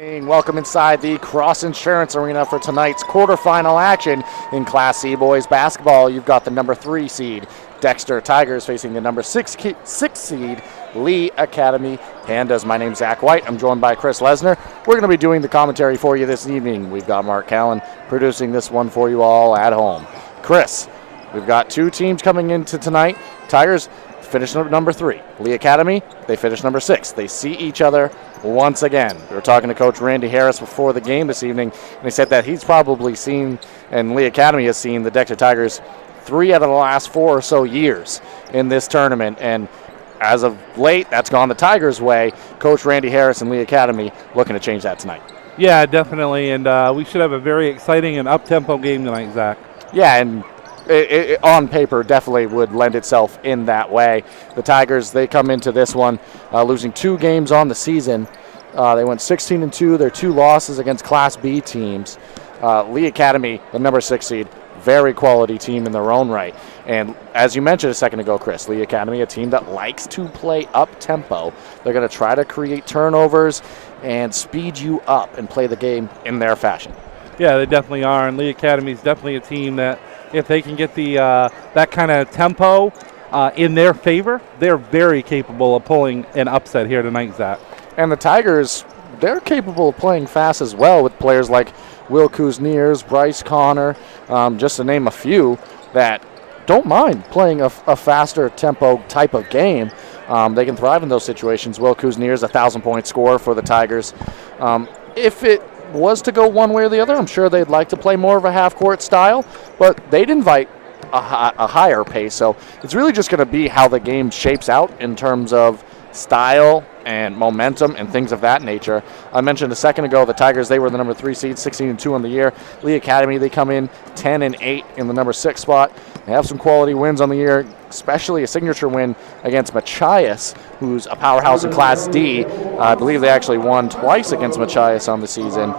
Welcome inside the Cross Insurance Arena for tonight's quarterfinal action in Class C boys basketball. You've got the number 3 seed Dexter Tigers facing the number 6 seed Lee Academy Pandas. My name's Zach White. I'm joined by Chris Lesner. We're going to be doing the commentary for you this evening. We've got Mark Callen producing this one for you all at home. Chris, we've got two teams coming into tonight. Tigers finished number 3. Lee Academy, they finished number 6. They see each other once again. We were talking to Coach Randy Harris before the game this evening, and he said that he's probably seen, and Lee Academy has seen, the Dexter Tigers 3 out of the last 4 or so years in this tournament, and as of late, that's gone the Tigers' way. Coach Randy Harris and Lee Academy looking to change that tonight. Yeah, definitely, and we should have a very exciting and up-tempo game tonight, Zach. Yeah, and it, on paper, definitely would lend itself in that way. The Tigers, they come into this one losing 2 games on the season. They went 16-2. Their 2 losses against Class B teams. Lee Academy, the number 6 seed, very quality team in their own right. And as you mentioned a second ago, Chris, Lee Academy, a team that likes to play up-tempo. They're going to try to create turnovers and speed you up and play the game in their fashion. Yeah, they definitely are, and Lee Academy is definitely a team that if they can get the that kind of tempo in their favor, they're very capable of pulling an upset here tonight, Zach. And the Tigers, they're capable of playing fast as well with players like Will Kuzniers, Bryce Connor, just to name a few that don't mind playing a faster tempo type of game. They can thrive in those situations. Will Kuzniers, 1,000-point scorer for the Tigers. If it was to go one way or the other, I'm sure they'd like to play more of a half-court style, but they'd invite a higher pace. So it's really just going to be how the game shapes out in terms of style and momentum and things of that nature. I mentioned a second ago the Tigers, they were the number 3 seed, 16-2 on the year. Lee Academy, they come in 10-8 in the number 6 spot. They have some quality wins on the year, especially a signature win against Machias, who's a powerhouse in Class D. I believe they actually won twice against Machias on the season.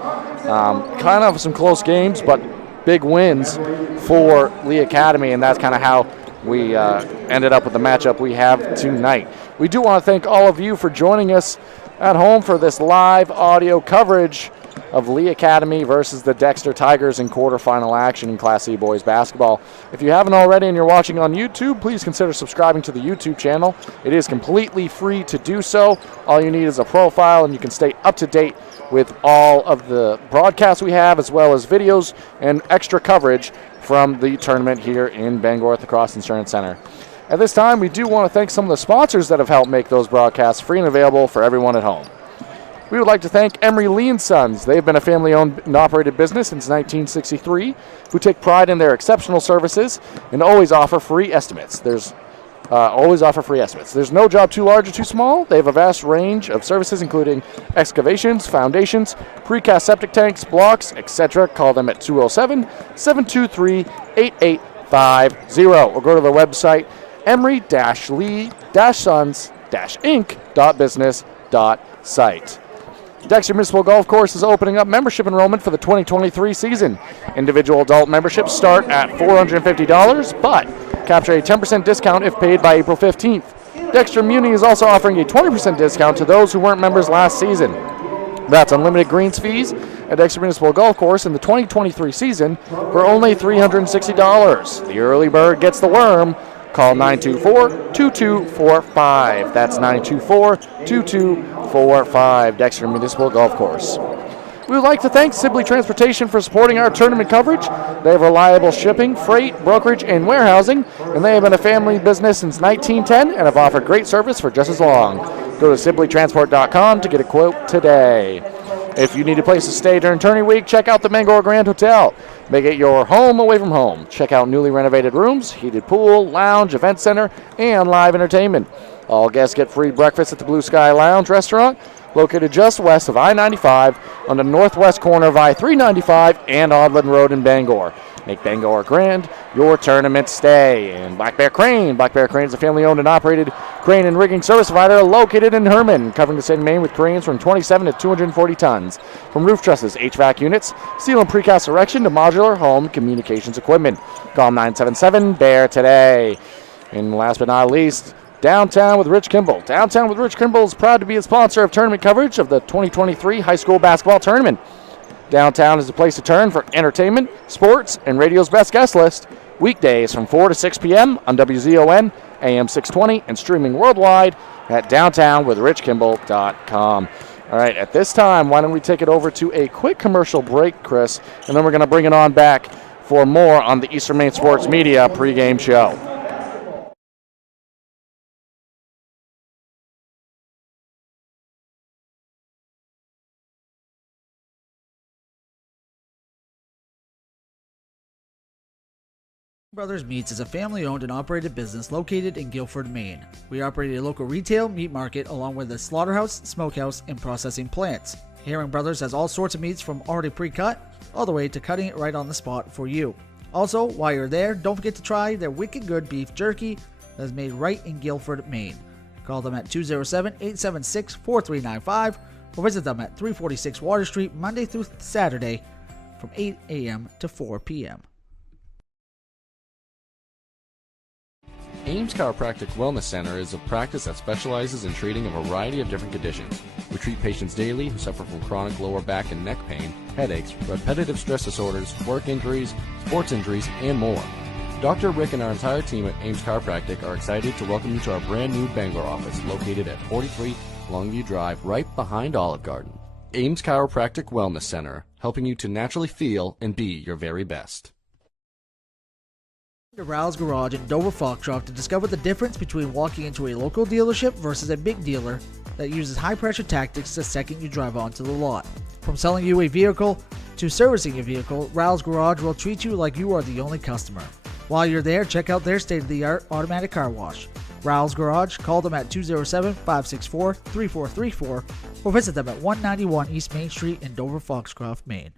Kind of some close games, but big wins for Lee Academy, and that's kind of how we ended up with the matchup we have tonight. We do want to thank all of you for joining us at home for this live audio coverage of Lee Academy versus the Dexter Tigers in quarterfinal action in Class C boys basketball. If you haven't already and you're watching on YouTube, please consider subscribing to the YouTube channel. It is completely free to do so. All you need is a profile, and you can stay up to date with all of the broadcasts we have, as well as videos and extra coverage from the tournament here in Bangor at the Cross Insurance Center. At this time, we do want to thank some of the sponsors that have helped make those broadcasts free and available for everyone at home. We would like to thank Emery Lee & Sons. They've been a family-owned and operated business since 1963, who take pride in their exceptional services and always offer free estimates. There's no job too large or too small. They have a vast range of services, including excavations, foundations, precast septic tanks, blocks, etc. Call them at 207-723-8850 or go to their website, emery-lee-sons-inc.business.site. Dexter Municipal Golf Course is opening up membership enrollment for the 2023 season. Individual adult memberships start at $450, but capture a 10% discount if paid by April 15th. Dexter Muni is also offering a 20% discount to those who weren't members last season. That's unlimited greens fees at Dexter Municipal Golf Course in the 2023 season for only $360. The early bird gets the worm. Call 924-2245. That's 924-2245, Dexter Municipal Golf Course. We would like to thank Sibley Transportation for supporting our tournament coverage. They have reliable shipping, freight, brokerage, and warehousing, and they have been a family business since 1910 and have offered great service for just as long. Go to sibleytransport.com to get a quote today. If you need a place to stay during tourney week, check out the Bangor Grand Hotel. Make it your home away from home. Check out newly renovated rooms, heated pool, lounge, event center, and live entertainment. All guests get free breakfast at the Blue Sky Lounge restaurant, located just west of I-95 on the northwest corner of I-395 and Odland Road in Bangor. Make Bangor Grand your tournament stay. And Black Bear Crane. Black Bear Crane is a family-owned and operated crane and rigging service provider located in Herman, covering the state of Maine with cranes from 27 to 240 tons. From roof trusses, HVAC units, steel and precast erection to modular home communications equipment. Call 977-BEAR today. And last but not least, Downtown with Rich Kimball. Downtown with Rich Kimball is proud to be a sponsor of tournament coverage of the 2023 high school basketball tournament. Downtown is the place to turn for entertainment, sports, and radio's best guest list. Weekdays from 4 to 6 p.m. on WZON, AM 620, and streaming worldwide at downtownwithrichkimball.com. All right, at this time, why don't we take it over to a quick commercial break, Chris, and then we're going to bring it on back for more on the Eastern Maine Sports Media pregame show. Brothers Meats is a family-owned and operated business located in Guilford, Maine. We operate a local retail meat market along with a slaughterhouse, smokehouse, and processing plants. Herring Brothers has all sorts of meats from already pre-cut all the way to cutting it right on the spot for you. Also, while you're there, don't forget to try their wicked good beef jerky that is made right in Guilford, Maine. Call them at 207-876-4395 or visit them at 346 Water Street Monday through Saturday from 8 a.m. to 4 p.m. Ames Chiropractic Wellness Center is a practice that specializes in treating a variety of different conditions. We treat patients daily who suffer from chronic lower back and neck pain, headaches, repetitive stress disorders, work injuries, sports injuries, and more. Dr. Rick and our entire team at Ames Chiropractic are excited to welcome you to our brand new Bangor office located at 43 Longview Drive, right behind Olive Garden. Ames Chiropractic Wellness Center, helping you to naturally feel and be your very best. To Ral's Garage in Dover Foxcroft to discover the difference between walking into a local dealership versus a big dealer that uses high-pressure tactics the second you drive onto the lot. From selling you a vehicle to servicing your vehicle, Ral's Garage will treat you like you are the only customer. While you're there, check out their state-of-the-art automatic car wash. Ral's Garage, call them at 207-564-3434 or visit them at 191 East Main Street in Dover Foxcroft, Maine.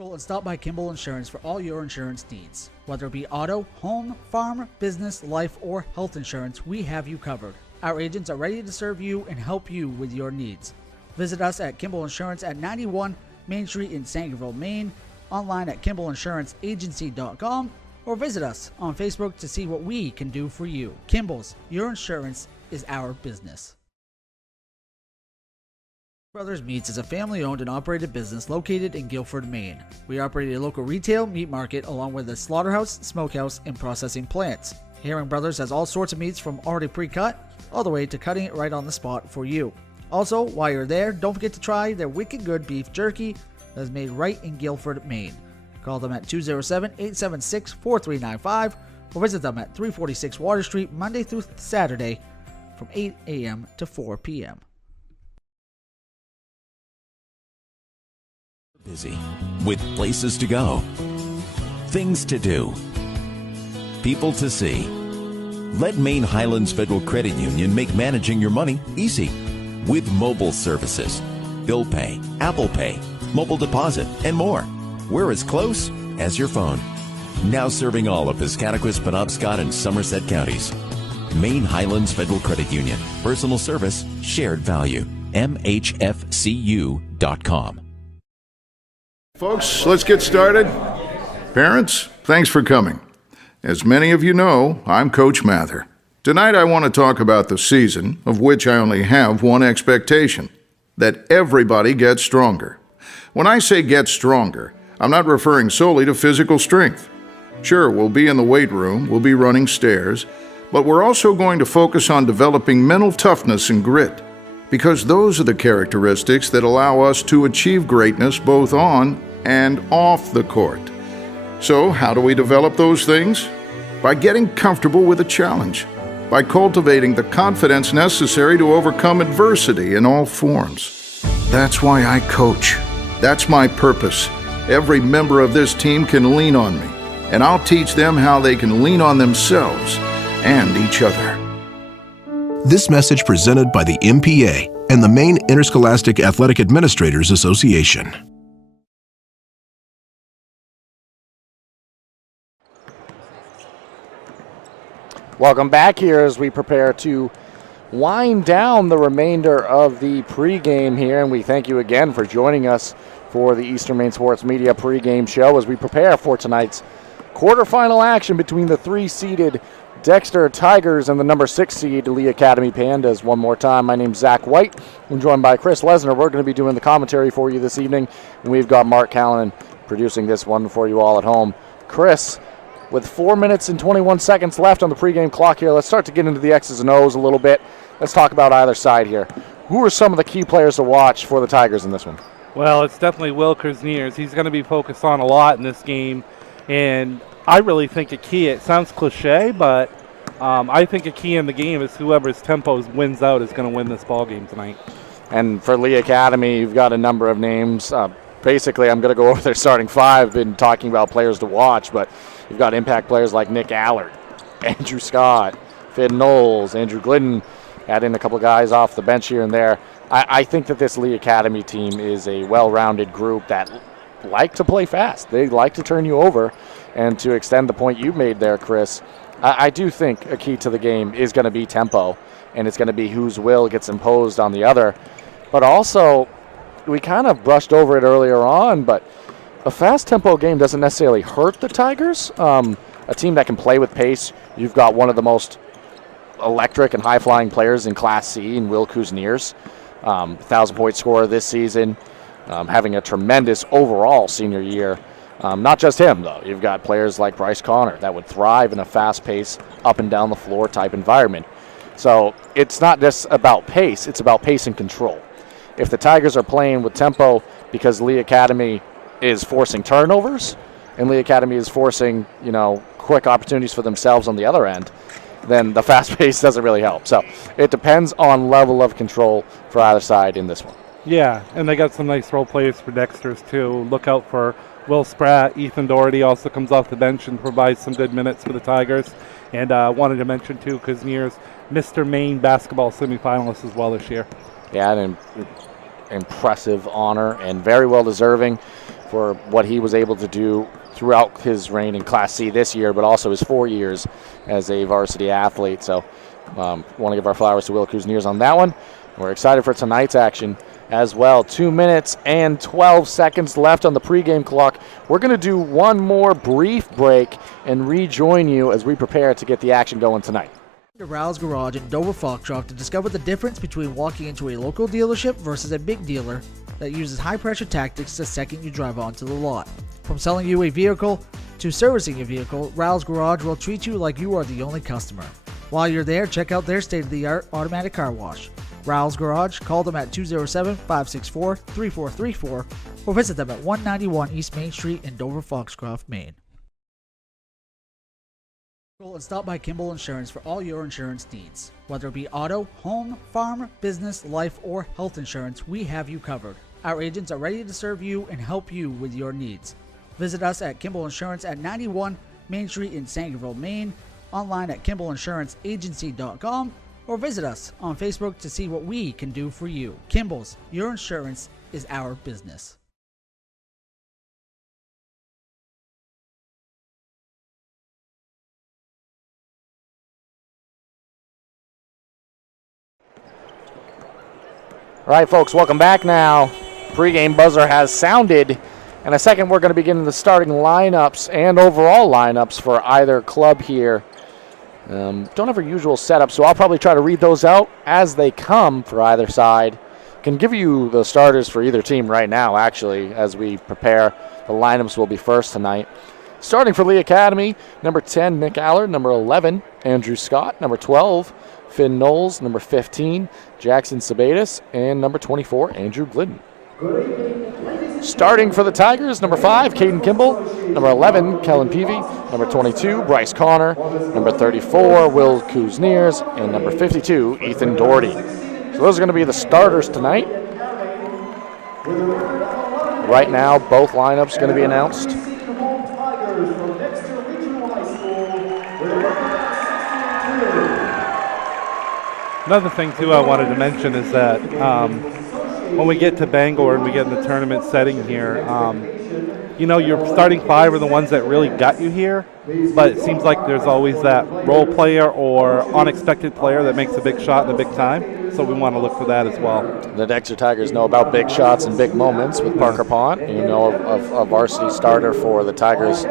And stop by Kimball Insurance for all your insurance needs. Whether it be auto, home, farm, business, life, or health insurance, we have you covered. Our agents are ready to serve you and help you with your needs. Visit us at Kimball Insurance at 91 Main Street in Sangerville, Maine, online at KimballInsuranceAgency.com, or visit us on Facebook to see what we can do for you. Kimball's, your insurance is our business. Brothers Meats is a family-owned and operated business located in Guilford, Maine. We operate a local retail meat market along with a slaughterhouse, smokehouse, and processing plants. Herring Brothers has all sorts of meats from already pre-cut all the way to cutting it right on the spot for you. Also, while you're there, don't forget to try their wicked good beef jerky that is made right in Guilford, Maine. Call them at 207-876-4395 or visit them at 346 Water Street Monday through Saturday from 8 a.m. to 4 p.m. Busy with places to go, things to do, people to see. Let Maine Highlands Federal Credit Union make managing your money easy with mobile services, bill pay, Apple Pay, mobile deposit, and more. We're as close as your phone. Now serving all of Piscataquis, Penobscot, and Somerset counties. Maine Highlands Federal Credit Union. Personal service, shared value. MHFCU.com. Folks, let's get started. Parents, thanks for coming. As many of you know, I'm Coach Mather. Tonight I want to talk about the season, of which I only have one expectation: that everybody gets stronger. When I say get stronger, I'm not referring solely to physical strength. Sure, we'll be in the weight room, we'll be running stairs, but we're also going to focus on developing mental toughness and grit, because those are the characteristics that allow us to achieve greatness both on and off the court. So, how do we develop those things? By getting comfortable with a challenge, by cultivating the confidence necessary to overcome adversity in all forms. That's why I coach. That's my purpose. Every member of this team can lean on me, and I'll teach them how they can lean on themselves and each other. This message presented by the MPA and the Maine Interscholastic Athletic Administrators Association. Welcome back here as we prepare to wind down the remainder of the pregame here, and we thank you again for joining us for the Eastern Maine Sports Media pregame show as we prepare for tonight's quarterfinal action between the 3-seeded Dexter Tigers and the number 6 seed Lee Academy Pandas. One more time, my name's Zach White. I'm joined by Chris Lesnar. We're going to be doing the commentary for you this evening, and we've got Mark Callanan producing this one for you all at home. Chris, with 4 minutes and 21 seconds left on the pregame clock here, let's start to get into the X's and O's a little bit. Let's talk about either side here. Who are some of the key players to watch for the Tigers in this one? Well, it's definitely Will Kuznierz. He's going to be focused on a lot in this game, and I really think a key, it sounds cliche, but I think a key in the game is whoever's tempo wins out is going to win this ball game tonight. And for Lee Academy, you've got a number of names. Basically, I'm going to go over their starting five. Been talking about players to watch, but you've got impact players like Nick Allard, Andrew Scott, Finn Knowles, Andrew Glidden, add in a couple of guys off the bench here and there. I think that this Lee Academy team is a well-rounded group that like to play fast. They like to turn you over. And to extend the point you made there, Chris, I do think a key to the game is going to be tempo, and it's going to be whose will gets imposed on the other. But also, we kind of brushed over it earlier on, but a fast tempo game doesn't necessarily hurt the Tigers. A team that can play with pace, you've got one of the most electric and high-flying players in Class C in Will Kuznierz. 1,000-point scorer this season, having a tremendous overall senior year. Not just him, though. You've got players like Bryce Connor that would thrive in a fast-paced, up-and-down-the-floor type environment. So it's not just about pace. It's about pace and control. If the Tigers are playing with tempo because Lee Academy is forcing turnovers and Lee Academy is forcing, quick opportunities for themselves on the other end, then the fast pace doesn't really help. So it depends on level of control for either side in this one. Yeah, and they got some nice role players for Dexter's too. Look out for Will Spratt. Ethan Doherty also comes off the bench and provides some good minutes for the Tigers. And wanted to mention too, Kuznierz, Mr. Maine basketball semifinalist as well this year. Yeah, an impressive honor and very well deserving for what he was able to do throughout his reign in Class C this year, but also his 4 years as a varsity athlete. So want to give our flowers to Will Kuznierz on that one. We're excited for tonight's action as well. 2 minutes and 12 seconds left on the pregame clock. We're going to do one more brief break and rejoin you as we prepare to get the action going tonight. To Rouse Garage in Dover Foxcroft to discover the difference between walking into a local dealership versus a big dealer that uses high-pressure tactics the second you drive onto the lot. From selling you a vehicle to servicing your vehicle, Rouse Garage will treat you like you are the only customer. While you're there, check out their state-of-the-art automatic car wash. Rouse Garage, call them at 207-564-3434 or visit them at 191 East Main Street in Dover Foxcroft, Maine. And stop by Kimball Insurance for all your insurance needs. Whether it be auto, home, farm, business, life, or health insurance, we have you covered. Our agents are ready to serve you and help you with your needs. Visit us at Kimball Insurance at 91 Main Street in Sangerville, Maine, online at KimballInsuranceAgency.com, or visit us on Facebook to see what we can do for you. Kimball's, your insurance is our business. All right, folks, welcome back now. Pre-game buzzer has sounded. In a second, we're going to begin the starting lineups and overall lineups for either club here. Don't have our usual setup, so I'll probably try to read those out as they come for either side. Can give you the starters for either team right now, actually, as we prepare. The lineups will be first tonight. Starting for Lee Academy, number 10, Nick Allard, number 11, Andrew Scott, number 12, Finn Knowles, number 15, Jackson Sabatis, and number 24, Andrew Glidden. Starting for the Tigers, number 5, Caden Kimball, number 11, Kellen Peavy, number 22, Bryce Connor, number 34, Will Kuznierz, and number 52, Ethan Doherty. So those are going to be the starters tonight. Right now, both lineups are going to be announced. Another thing, too, I wanted to mention is that when we get to Bangor and we get in the tournament setting here, your starting five are the ones that really got you here, but it seems like there's always that role player or unexpected player that makes a big shot in the big time, so we want to look for that as well. The Dexter Tigers know about big shots and big moments with Parker Pont, a varsity starter for the Tigers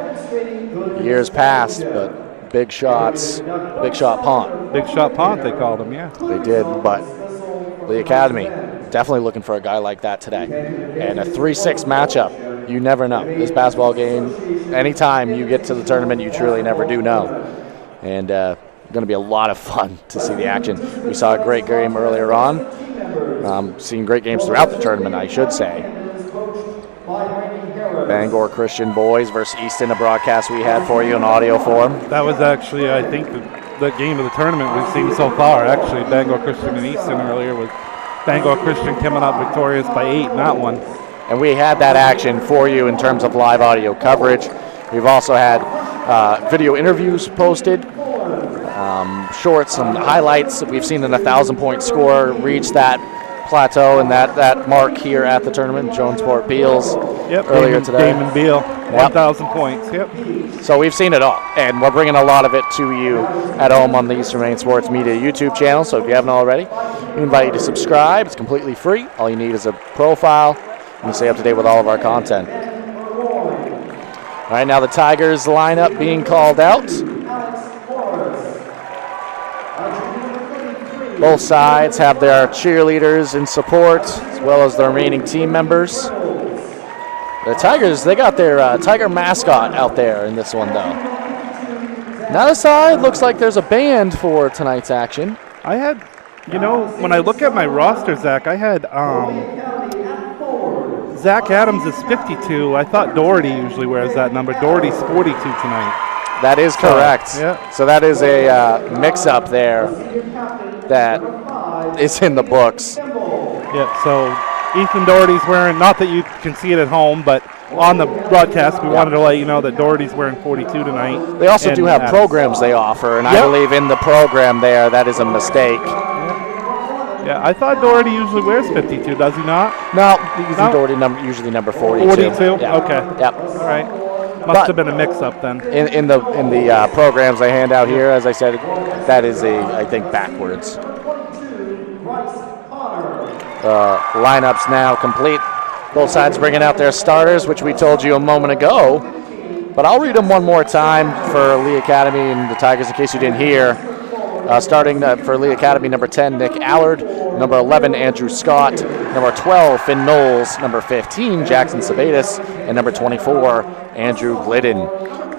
years past, but big shots, big shot Pont. Big shot Pont, they called him, yeah. They did, but the Academy definitely looking for a guy like that today. And a 3-6 matchup, you never know. This basketball game, anytime you get to the tournament, you truly never do know. And going to be a lot of fun to see the action. We saw a great game earlier on. Seen great games throughout the tournament, I should say. Bangor Christian boys versus Easton, a broadcast we had for you in audio form. That was actually, I think, the game of the tournament we've seen so far. Actually, Bangor Christian and Easton earlier was Bangor Christian coming out victorious by 8 in that one. And we had that action for you in terms of live audio coverage. We've also had video interviews posted, shorts, some highlights. We've seen an 1,000-point score reach that plateau and that mark here at the tournament. Jonesport Beals earlier today. Damon Beal, 1,000 points. Yep. So we've seen it all, and we're bringing a lot of it to you at home on the Eastern Maine Sports Media YouTube channel. So if you haven't already, we invite you to subscribe. It's completely free. All you need is a profile, and you stay up to date with all of our content. All right, now the Tigers lineup being called out. Both sides have their cheerleaders in support, as well as the remaining team members. The Tigers, they got their Tiger mascot out there in this one, though. Now the side looks like there's a band for tonight's action. I had, when I look at my roster, Zach, I had Zach Adams is 52. I thought Doherty usually wears that number. Doherty's 42 tonight. That is correct. Yeah. So that is a mix-up there that is in the books. Yeah, so Ethan Doherty's wearing, not that you can see it at home, but on the broadcast we wanted to let you know that Doherty's wearing 42 tonight. They also do have programs they offer, and I believe in the program there that is a mistake. Yeah, I thought Doherty usually wears 52, does he not? No, Doherty usually number 42. 42? Yeah. Okay. Yep. All right. Must have been a mix-up then. In the programs I hand out here, as I said, that is I think backwards. Lineups now complete. Both sides bringing out their starters, which we told you a moment ago. But I'll read them one more time for Lee Academy and the Tigers in case you didn't hear. Starting for Lee Academy, number 10, Nick Allard. Number 11, Andrew Scott. Number 12, Finn Knowles. Number 15, Jackson Sabatis. And number 24, Andrew Glidden.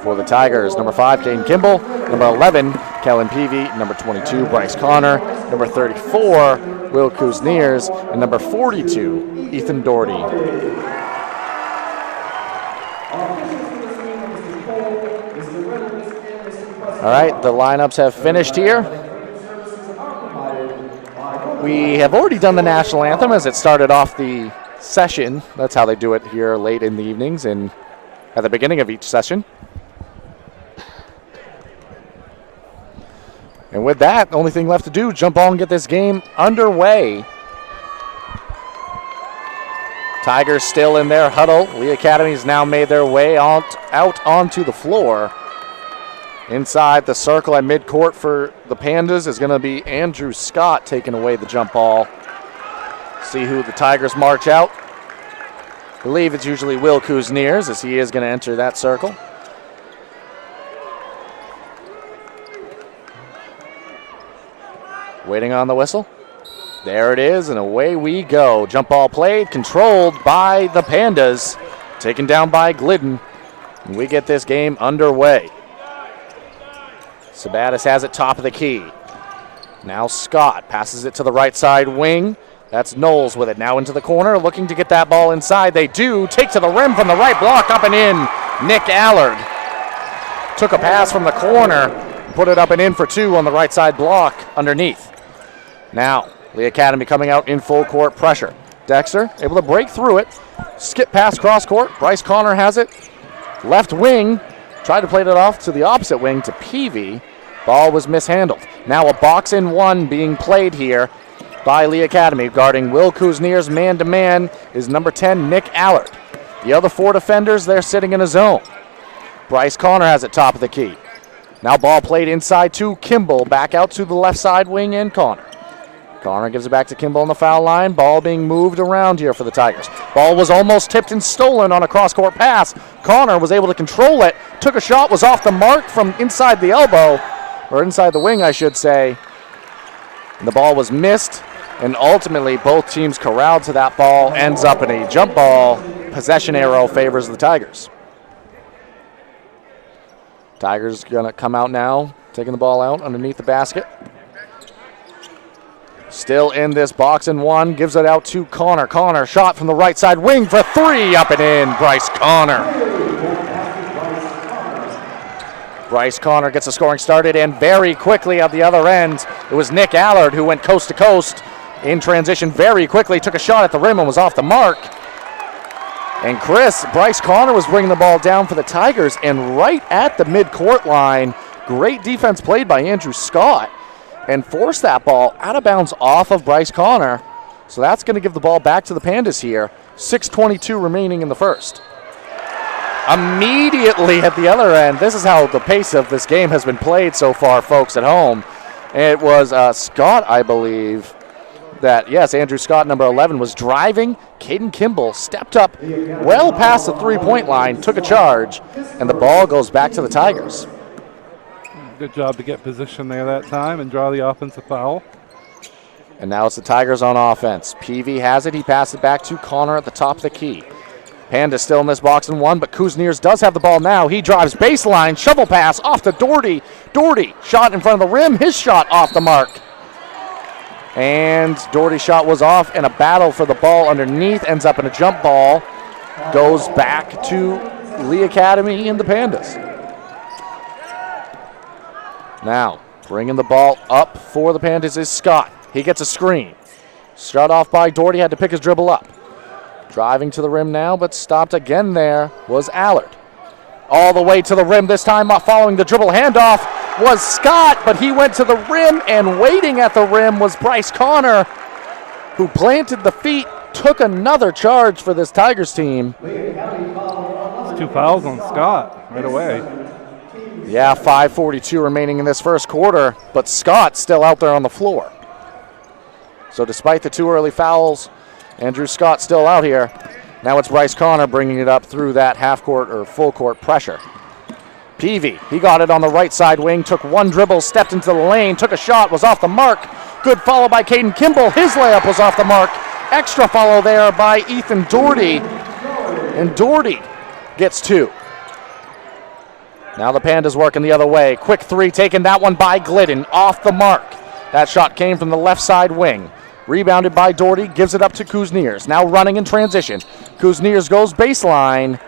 For the Tigers, number 5, Caden Kimball. Number 11, Kellen Peavy. Number 22, Bryce Connor. Number 34, Will Kuzniers. And number 42, Ethan Doherty. All right, the lineups have finished here. We have already done the national anthem as it started off the session. That's how they do it here late in the evenings and at the beginning of each session. And with that, the only thing left to do is jump on and get this game underway. Tigers still in their huddle. Lee Academy has now made their way out onto the floor. Inside the circle at midcourt for the Pandas is going to be Andrew Scott taking away the jump ball. See who the Tigers march out. I believe it's usually Will Kuzniers as he is going to enter that circle. Waiting on the whistle. There it is, and away we go. Jump ball played, controlled by the Pandas, taken down by Glidden. And we get this game underway. Sabatis has it top of the key. Now Scott passes it to the right side wing. That's Knowles with it now into the corner, looking to get that ball inside. They do. Take to the rim from the right block, up and in. Nick Allard took a pass from the corner, put it up and in for two on the right side block underneath. Now Lee Academy coming out in full court pressure. Dexter able to break through it. Skip pass cross court. Bryce Connor has it. Left wing. Tried to play it off to the opposite wing to Peavy. Ball was mishandled. Now a box in one being played here by Lee Academy. Guarding Will Kuzniers man-to-man is number 10, Nick Allard. The other four defenders, they're sitting in a zone. Bryce Connor has it top of the key. Now ball played inside to Kimball. Back out to the left side wing and Connor. Connor gives it back to Kimball on the foul line. Ball being moved around here for the Tigers. Ball was almost tipped and stolen on a cross-court pass. Connor was able to control it, took a shot, was off the mark from inside the elbow, or inside the wing, I should say. And the ball was missed, and ultimately both teams corralled to that ball. Ends up in a jump ball. Possession arrow favors the Tigers. Tigers gonna come out now, taking the ball out underneath the basket. Still in this box and one, gives it out to Connor. Connor, shot from the right side wing for three, up and in, Bryce Connor. Bryce Connor gets the scoring started, and very quickly at the other end, it was Nick Allard who went coast to coast in transition very quickly, took a shot at the rim and was off the mark. And Bryce Connor was bringing the ball down for the Tigers, and right at the midcourt line, great defense played by Andrew Scott, and forced that ball out of bounds off of Bryce Connor. So that's going to give the ball back to the Pandas here. 6:22 remaining in the first. Immediately at the other end, this is how the pace of this game has been played so far, folks at home. It was Scott, I believe, Andrew Scott, number 11, was driving. Caden Kimball stepped up well past the three-point line, took a charge, and the ball goes back to the Tigers. Good job to get position there that time and draw the offensive foul. And now it's the Tigers on offense. Peavy has it. He passes it back to Connor at the top of the key. Panda still in this box and one, but Kuzniers does have the ball now. He drives baseline, shovel pass off to Doherty. Doherty, shot in front of the rim. His shot off the mark. And Doherty's shot was off, and a battle for the ball underneath ends up in a jump ball. Goes back to Lee Academy and the Pandas. Now, bringing the ball up for the Pandas is Scott. He gets a screen. Shot off by Doherty, had to pick his dribble up. Driving to the rim now, but stopped again there was Allard. All the way to the rim this time, following the dribble handoff was Scott, but he went to the rim, and waiting at the rim was Bryce Connor, who planted the feet, took another charge for this Tigers team. It's 2 fouls on Scott right away. Yeah, 5:42 remaining in this first quarter, but Scott's still out there on the floor. So despite the 2 early fouls, Andrew Scott still out here. Now it's Bryce Connor bringing it up through that half-court or full-court pressure. Peavy, he got it on the right side wing, took one dribble, stepped into the lane, took a shot, was off the mark. Good follow by Caden Kimball. His layup was off the mark. Extra follow there by Ethan Doherty, and Doherty gets 2. Now the Pandas working the other way. Quick 3 taken, that one by Glidden, off the mark. That shot came from the left side wing. Rebounded by Doherty, gives it up to Kuzniers. Now running in transition. Kuzniers goes baseline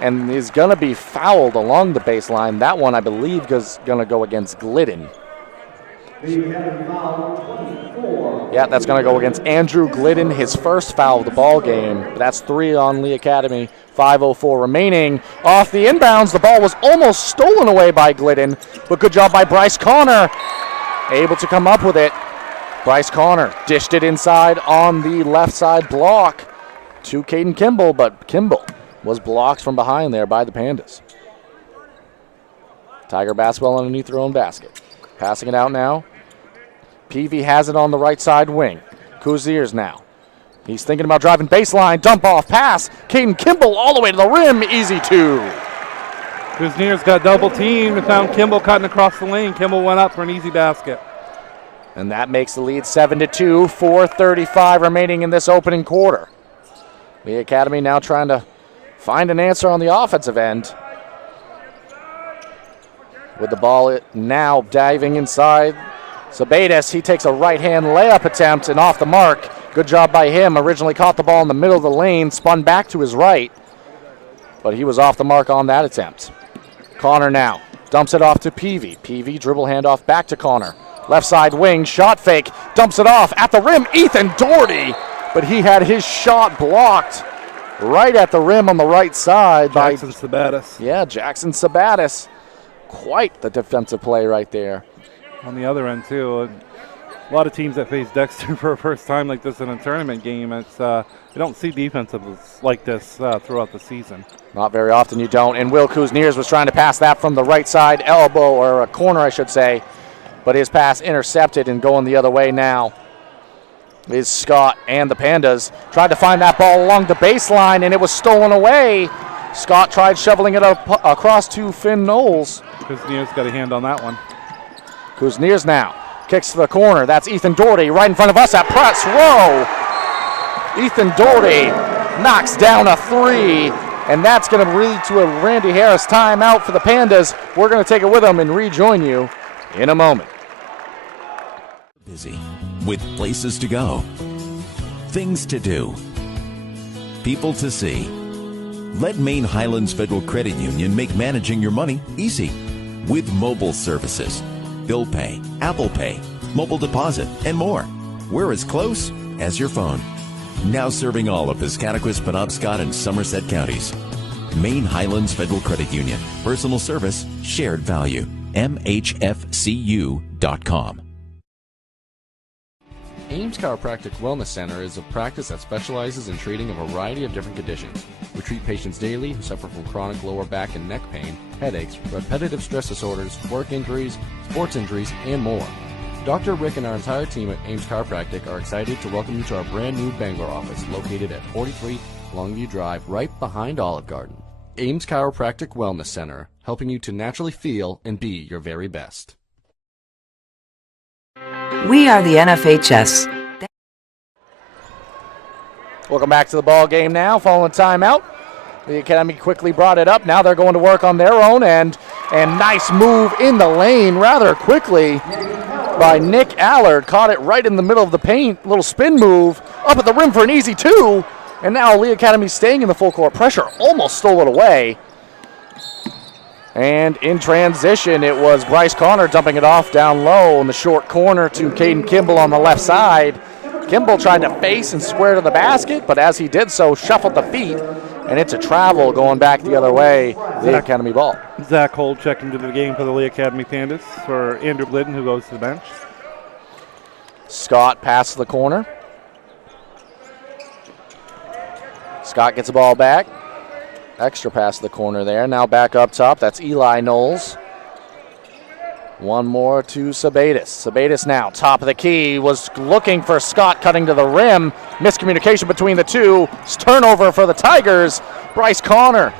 and is going to be fouled along the baseline. That one, I believe, is going to go against Glidden. Yeah, that's going to go against Andrew Glidden, his first foul of the ball game. That's 3 on Lee Academy. 5:04 remaining. Off the inbounds, the ball was almost stolen away by Glidden, but good job by Bryce Connor. Able to come up with it. Bryce Connor dished it inside on the left side block to Caden Kimball, but Kimball was blocked from behind there by the Pandas. Tiger basketball underneath their own basket. Passing it out now. Peavy has it on the right side wing. Kuzniers now. He's thinking about driving baseline, dump off pass. Caden Kimball all the way to the rim, easy 2. Kuzniers got double teamed and found Kimball cutting across the lane. Kimball went up for an easy basket. And that makes the lead 7-2, 4:35 remaining in this opening quarter. Lee Academy now trying to find an answer on the offensive end. With the ball now diving inside. Sabatis, he takes a right-hand layup attempt and off the mark. Good job by him. Originally caught the ball in the middle of the lane, spun back to his right, but he was off the mark on that attempt. Connor now dumps it off to Peavy. Peavy dribble handoff back to Connor. Left side wing, shot fake, dumps it off at the rim. Ethan Doherty, but he had his shot blocked right at the rim on the right side by Jackson Sabatis. Yeah, Jackson Sabatis. Quite the defensive play right there. On the other end, too. A lot of teams that face Dexter for a first time like this in a tournament game, it's you don't see defensive like this throughout the season. Not very often you don't. And Will Kuzniers was trying to pass that from the right side elbow, or a corner, I should say. But his pass intercepted and going the other way now. is Scott and the Pandas. Tried to find that ball along the baseline, and it was stolen away. Scott tried shoveling it up across to Finn Knowles. Kuznier's got a hand on that one. Kuznier's now kicks to the corner. That's Ethan Doherty right in front of us at press row. Ethan Doherty knocks down a three, and that's going to lead to a Randy Harris timeout for the Pandas. We're going to take it with them and rejoin you in a moment. Busy with places to go, things to do, people to see. Let Maine Highlands Federal Credit Union make managing your money easy with mobile services, bill pay, Apple Pay, mobile deposit, and more. We're as close as your phone. Now serving all of Piscataquis, Penobscot, and Somerset counties. Maine Highlands Federal Credit Union. Personal service, shared value. MHFCU.com. Ames Chiropractic Wellness Center is a practice that specializes in treating a variety of different conditions. We treat patients daily who suffer from chronic lower back and neck pain, headaches, repetitive stress disorders, work injuries, sports injuries, and more. Dr. Rick and our entire team at Ames Chiropractic are excited to welcome you to our brand new Bangor office located at 43 Longview Drive, right behind Olive Garden. Ames Chiropractic Wellness Center, helping you to naturally feel and be your very best. We are the NFHS. Welcome back to the ball game now, following timeout. The Academy quickly brought it up. Now they're going to work on their own end. And nice move in the lane rather quickly by Nick Allard. Caught it right in the middle of the paint. Little spin move up at the rim for an easy two. And now Lee Academy staying in the full court pressure. Almost stole it away. And in transition, it was Bryce Connor dumping it off down low in the short corner to Caden Kimball on the left side. Kimball tried to face and square to the basket, but as he did so, shuffled the feet, and it's a travel going back the other way, Lee Academy ball. Zach Holt checking into the game for the Lee Academy Pandas for Andrew Glidden, who goes to the bench. Scott passes the corner. Scott gets the ball back. Extra pass to the corner there. Now back up top. That's Eli Knowles. One more to Sabatis. Sabatis now, top of the key, was looking for Scott cutting to the rim. Miscommunication between the two. Turnover for the Tigers. Bryce Connor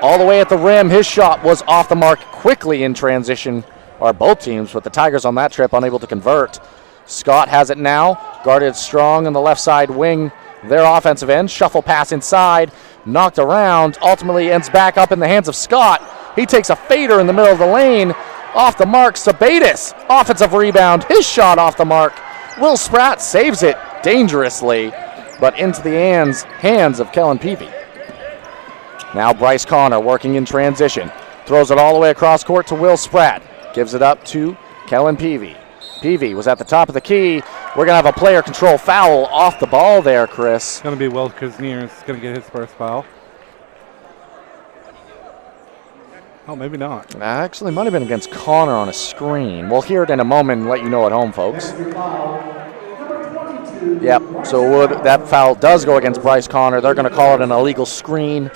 all the way at the rim. His shot was off the mark quickly in transition. Or both teams, but the Tigers on that trip unable to convert. Scott has it now. Guarded strong on the left side wing. Their offensive end. Shuffle pass inside. Knocked around. Ultimately ends back up in the hands of Scott. He takes a fader in the middle of the lane. Off the mark, Sabatis. Offensive rebound. His shot off the mark. Will Spratt saves it dangerously, but into the hands of Kellen Peavy. Now Bryce Connor working in transition. Throws it all the way across court to Will Spratt. Gives it up to Kellen Peavy. Peavy was at the top of the key. We're going to have a player control foul off the ball there, Chris. It's going to be Will Kuznier's going to get his first foul. Oh, maybe not. Actually, might have been against Connor on a screen. We'll hear it in a moment and let you know at home, folks. Yep, so that foul does go against Bryce Connor. They're going to call it an illegal screen.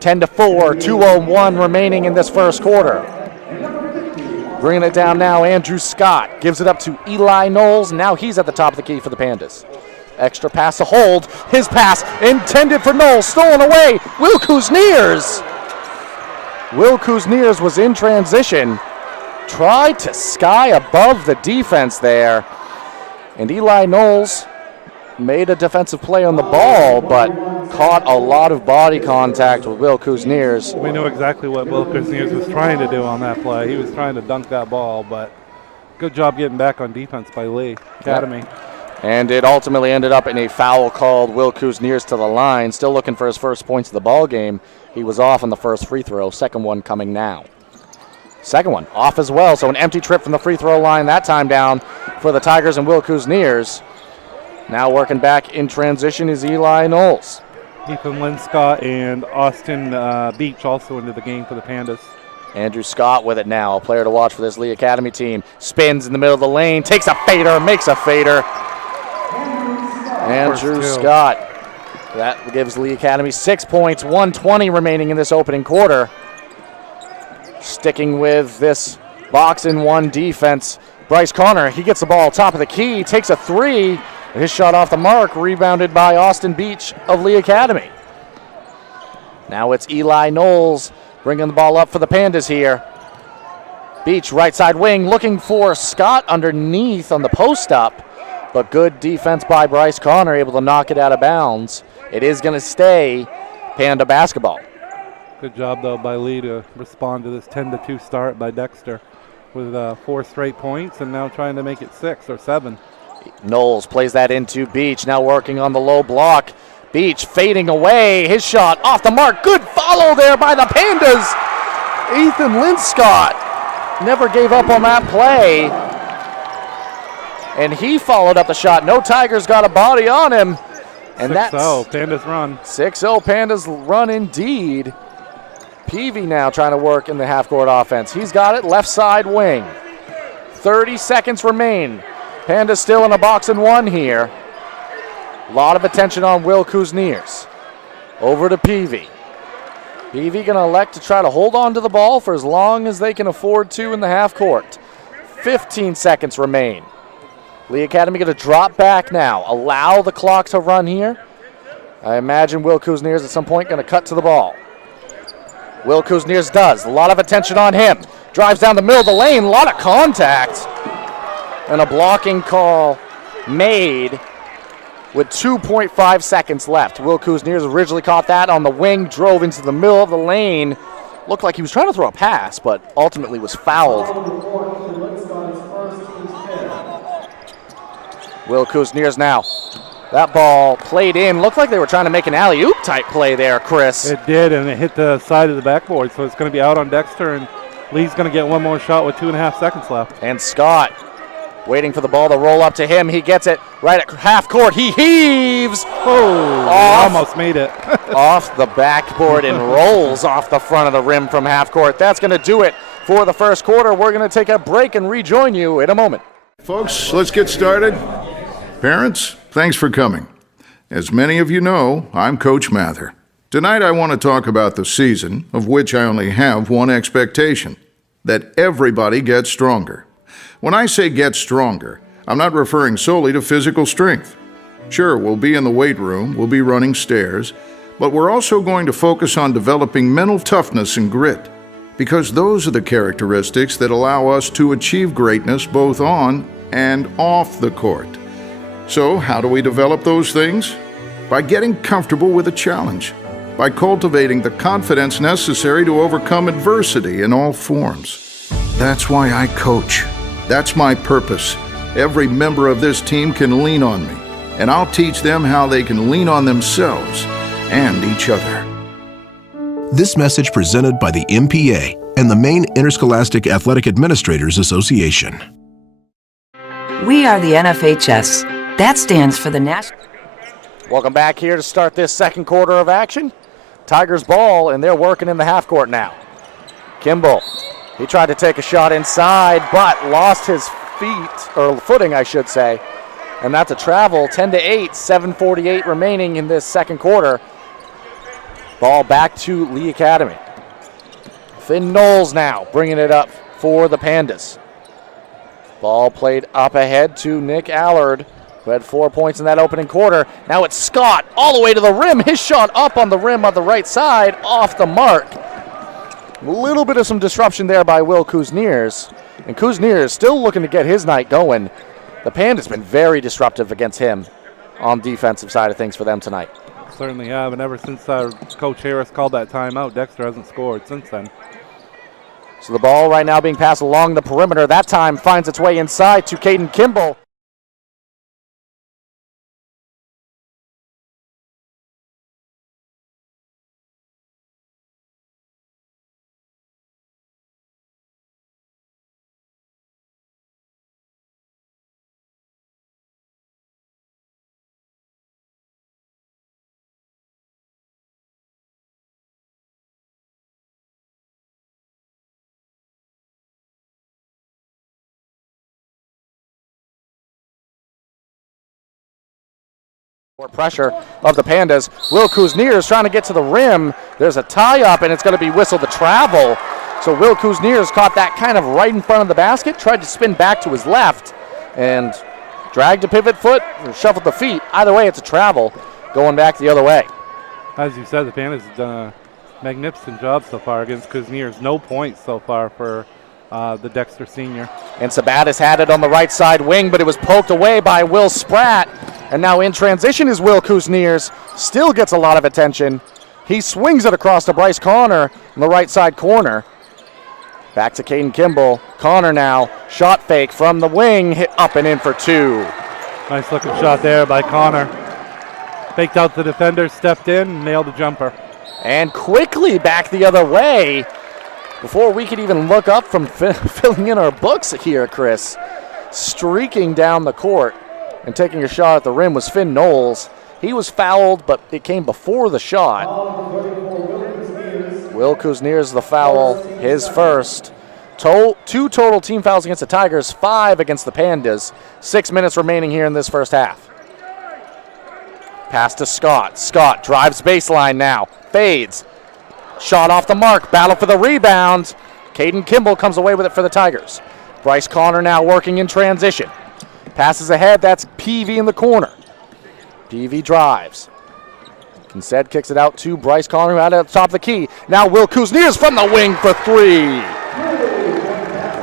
10-4, 2:01 remaining in this first quarter. Bringing it down now, Andrew Scott gives it up to Eli Knowles. Now he's at the top of the key for the Pandas. Extra pass to hold. His pass intended for Knowles, stolen away. Will Kuzniers. Will Kuzniers was in transition. Tried to sky above the defense there. And Eli Knowles made a defensive play on the ball, but caught a lot of body contact with Will Kuzniers. We knew exactly what Will Kuzniers was trying to do on that play. He was trying to dunk that ball, but good job getting back on defense by Lee Academy. Yep. And it ultimately ended up in a foul called. Will Kuzniers to the line, still looking for his first points of the ball game. He was off on the first free throw. Second one coming now. Second one off as well, so an empty trip from the free throw line that time down for the Tigers and Will Kuzniers. Now working back in transition is Eli Knowles. Ethan Linscott and Austin Beach also into the game for the Pandas. Andrew Scott with it now, a player to watch for this Lee Academy team. Spins in the middle of the lane, takes a fader, makes a fader. Andrew Scott. That gives Lee Academy 6 points, 1:20 remaining in this opening quarter. Sticking with this box-in-one defense, Bryce Connor, he gets the ball top of the key, takes a three, His shot off the mark, rebounded by Austin Beach of Lee Academy. Now it's Eli Knowles bringing the ball up for the Pandas here. Beach, right side wing, looking for Scott underneath on the post up, but good defense by Bryce Connor, able to knock it out of bounds. It is going to stay Panda basketball. Good job, though, by Lee to respond to this 10-2 start by Dexter with 4 straight points and now trying to make it 6 or 7. Knowles plays that into Beach, now working on the low block. Beach fading away, his shot off the mark. Good follow there by the Pandas. Ethan Linscott never gave up on that play. And he followed up the shot. No Tigers got a body on him. And 6-0, Pandas run. 6-0, Pandas run indeed. Peavy now trying to work in the half-court offense. He's got it, left side wing. 30 seconds remain. Pandas still in a box and 1 here. A lot of attention on Will Kuzniers. Over to Peavy. Peavy going to elect to try to hold on to the ball for as long as they can afford to in the half court. 15 seconds remain. Lee Academy going to drop back now. Allow the clock to run here. I imagine Will Kuzniers at some point going to cut to the ball. Will Kuzniers does. A lot of attention on him. Drives down the middle of the lane. A lot of contact. And a blocking call made with 2.5 seconds left. Will Kuzniers originally caught that on the wing, drove into the middle of the lane. Looked like he was trying to throw a pass, but ultimately was fouled. Will Kuzniers now. That ball played in. Looked like they were trying to make an alley-oop type play there, Chris. It did, and it hit the side of the backboard, so it's going to be out on Dexter, and Lee's going to get one more shot with 2.5 seconds left. And Scott waiting for the ball to roll up to him. He gets it right at half court. He heaves. Oh, almost made it. Off the backboard and rolls off the front of the rim from half court. That's going to do it for the first quarter. We're going to take a break and rejoin you in a moment. Folks, let's get started. Parents, thanks for coming. As many of you know, I'm Coach Mather. Tonight I want to talk about the season, of which I only have one expectation: that everybody gets stronger. When I say get stronger, I'm not referring solely to physical strength. Sure, we'll be in the weight room, we'll be running stairs, but we're also going to focus on developing mental toughness and grit, because those are the characteristics that allow us to achieve greatness both on and off the court. So, how do we develop those things? By getting comfortable with a challenge, by cultivating the confidence necessary to overcome adversity in all forms. That's why I coach. That's my purpose. Every member of this team can lean on me, and I'll teach them how they can lean on themselves and each other. This message presented by the MPA and the Maine Interscholastic Athletic Administrators Association. We are the NFHS. That stands for the National. Welcome back here to start this second quarter of action. Tigers ball, and they're working in the half court now. Kimball. He tried to take a shot inside, but lost his footing, I should say. And that's a travel, 10-8, 7:48 remaining in this second quarter. Ball back to Lee Academy. Finn Knowles now bringing it up for the Pandas. Ball played up ahead to Nick Allard, who had 4 points in that opening quarter. Now it's Scott all the way to the rim. His shot up on the rim on the right side, off the mark. A little bit of some disruption there by Will Kuzniers. And Kuzniers still looking to get his night going. The Pandas been very disruptive against him on the defensive side of things for them tonight. Certainly have, and ever since Coach Harris called that timeout, Dexter hasn't scored since then. So the ball right now being passed along the perimeter. That time finds its way inside to Caden Kimball. Pressure of the Pandas. Will Kuzniers trying to get to the rim. There's a tie-up, and it's going to be whistled to travel. So Will Kuzniers caught that kind of right in front of the basket, tried to spin back to his left, and Dragged a pivot foot or shuffled the feet. Either way, it's a travel going back the other way. As you said, the Pandas have done a magnificent job so far against Kuzniers. No points so far for the Dexter senior. And Sabatis had it on the right side wing, but it was poked away by Will Spratt. And now in transition is Will Kuzniers. Still gets a lot of attention. He swings it across to Bryce Connor in the right side corner. Back to Caden Kimball. Connor now, shot fake from the wing, hit up and in for 2. Nice looking shot there by Connor. Faked out the defender, stepped in, nailed the jumper. And quickly back the other way. Before we could even look up from filling in our books here, Chris, streaking down the court and taking a shot at the rim was Finn Knowles. He was fouled, but it came before the shot. Will Kuzniers the foul, his first. 2 total team fouls against the Tigers, 5 against the Pandas. 6 minutes remaining here in this first half. Pass to Scott. Scott drives baseline now, fades. Shot off the mark, battle for the rebound. Caden Kimball comes away with it for the Tigers. Bryce Connor now working in transition. Passes ahead, that's PV in the corner. PV drives. Kinsed kicks it out to Bryce Connor, who had it at the top of the key. Now Will Kuzniers from the wing for 3.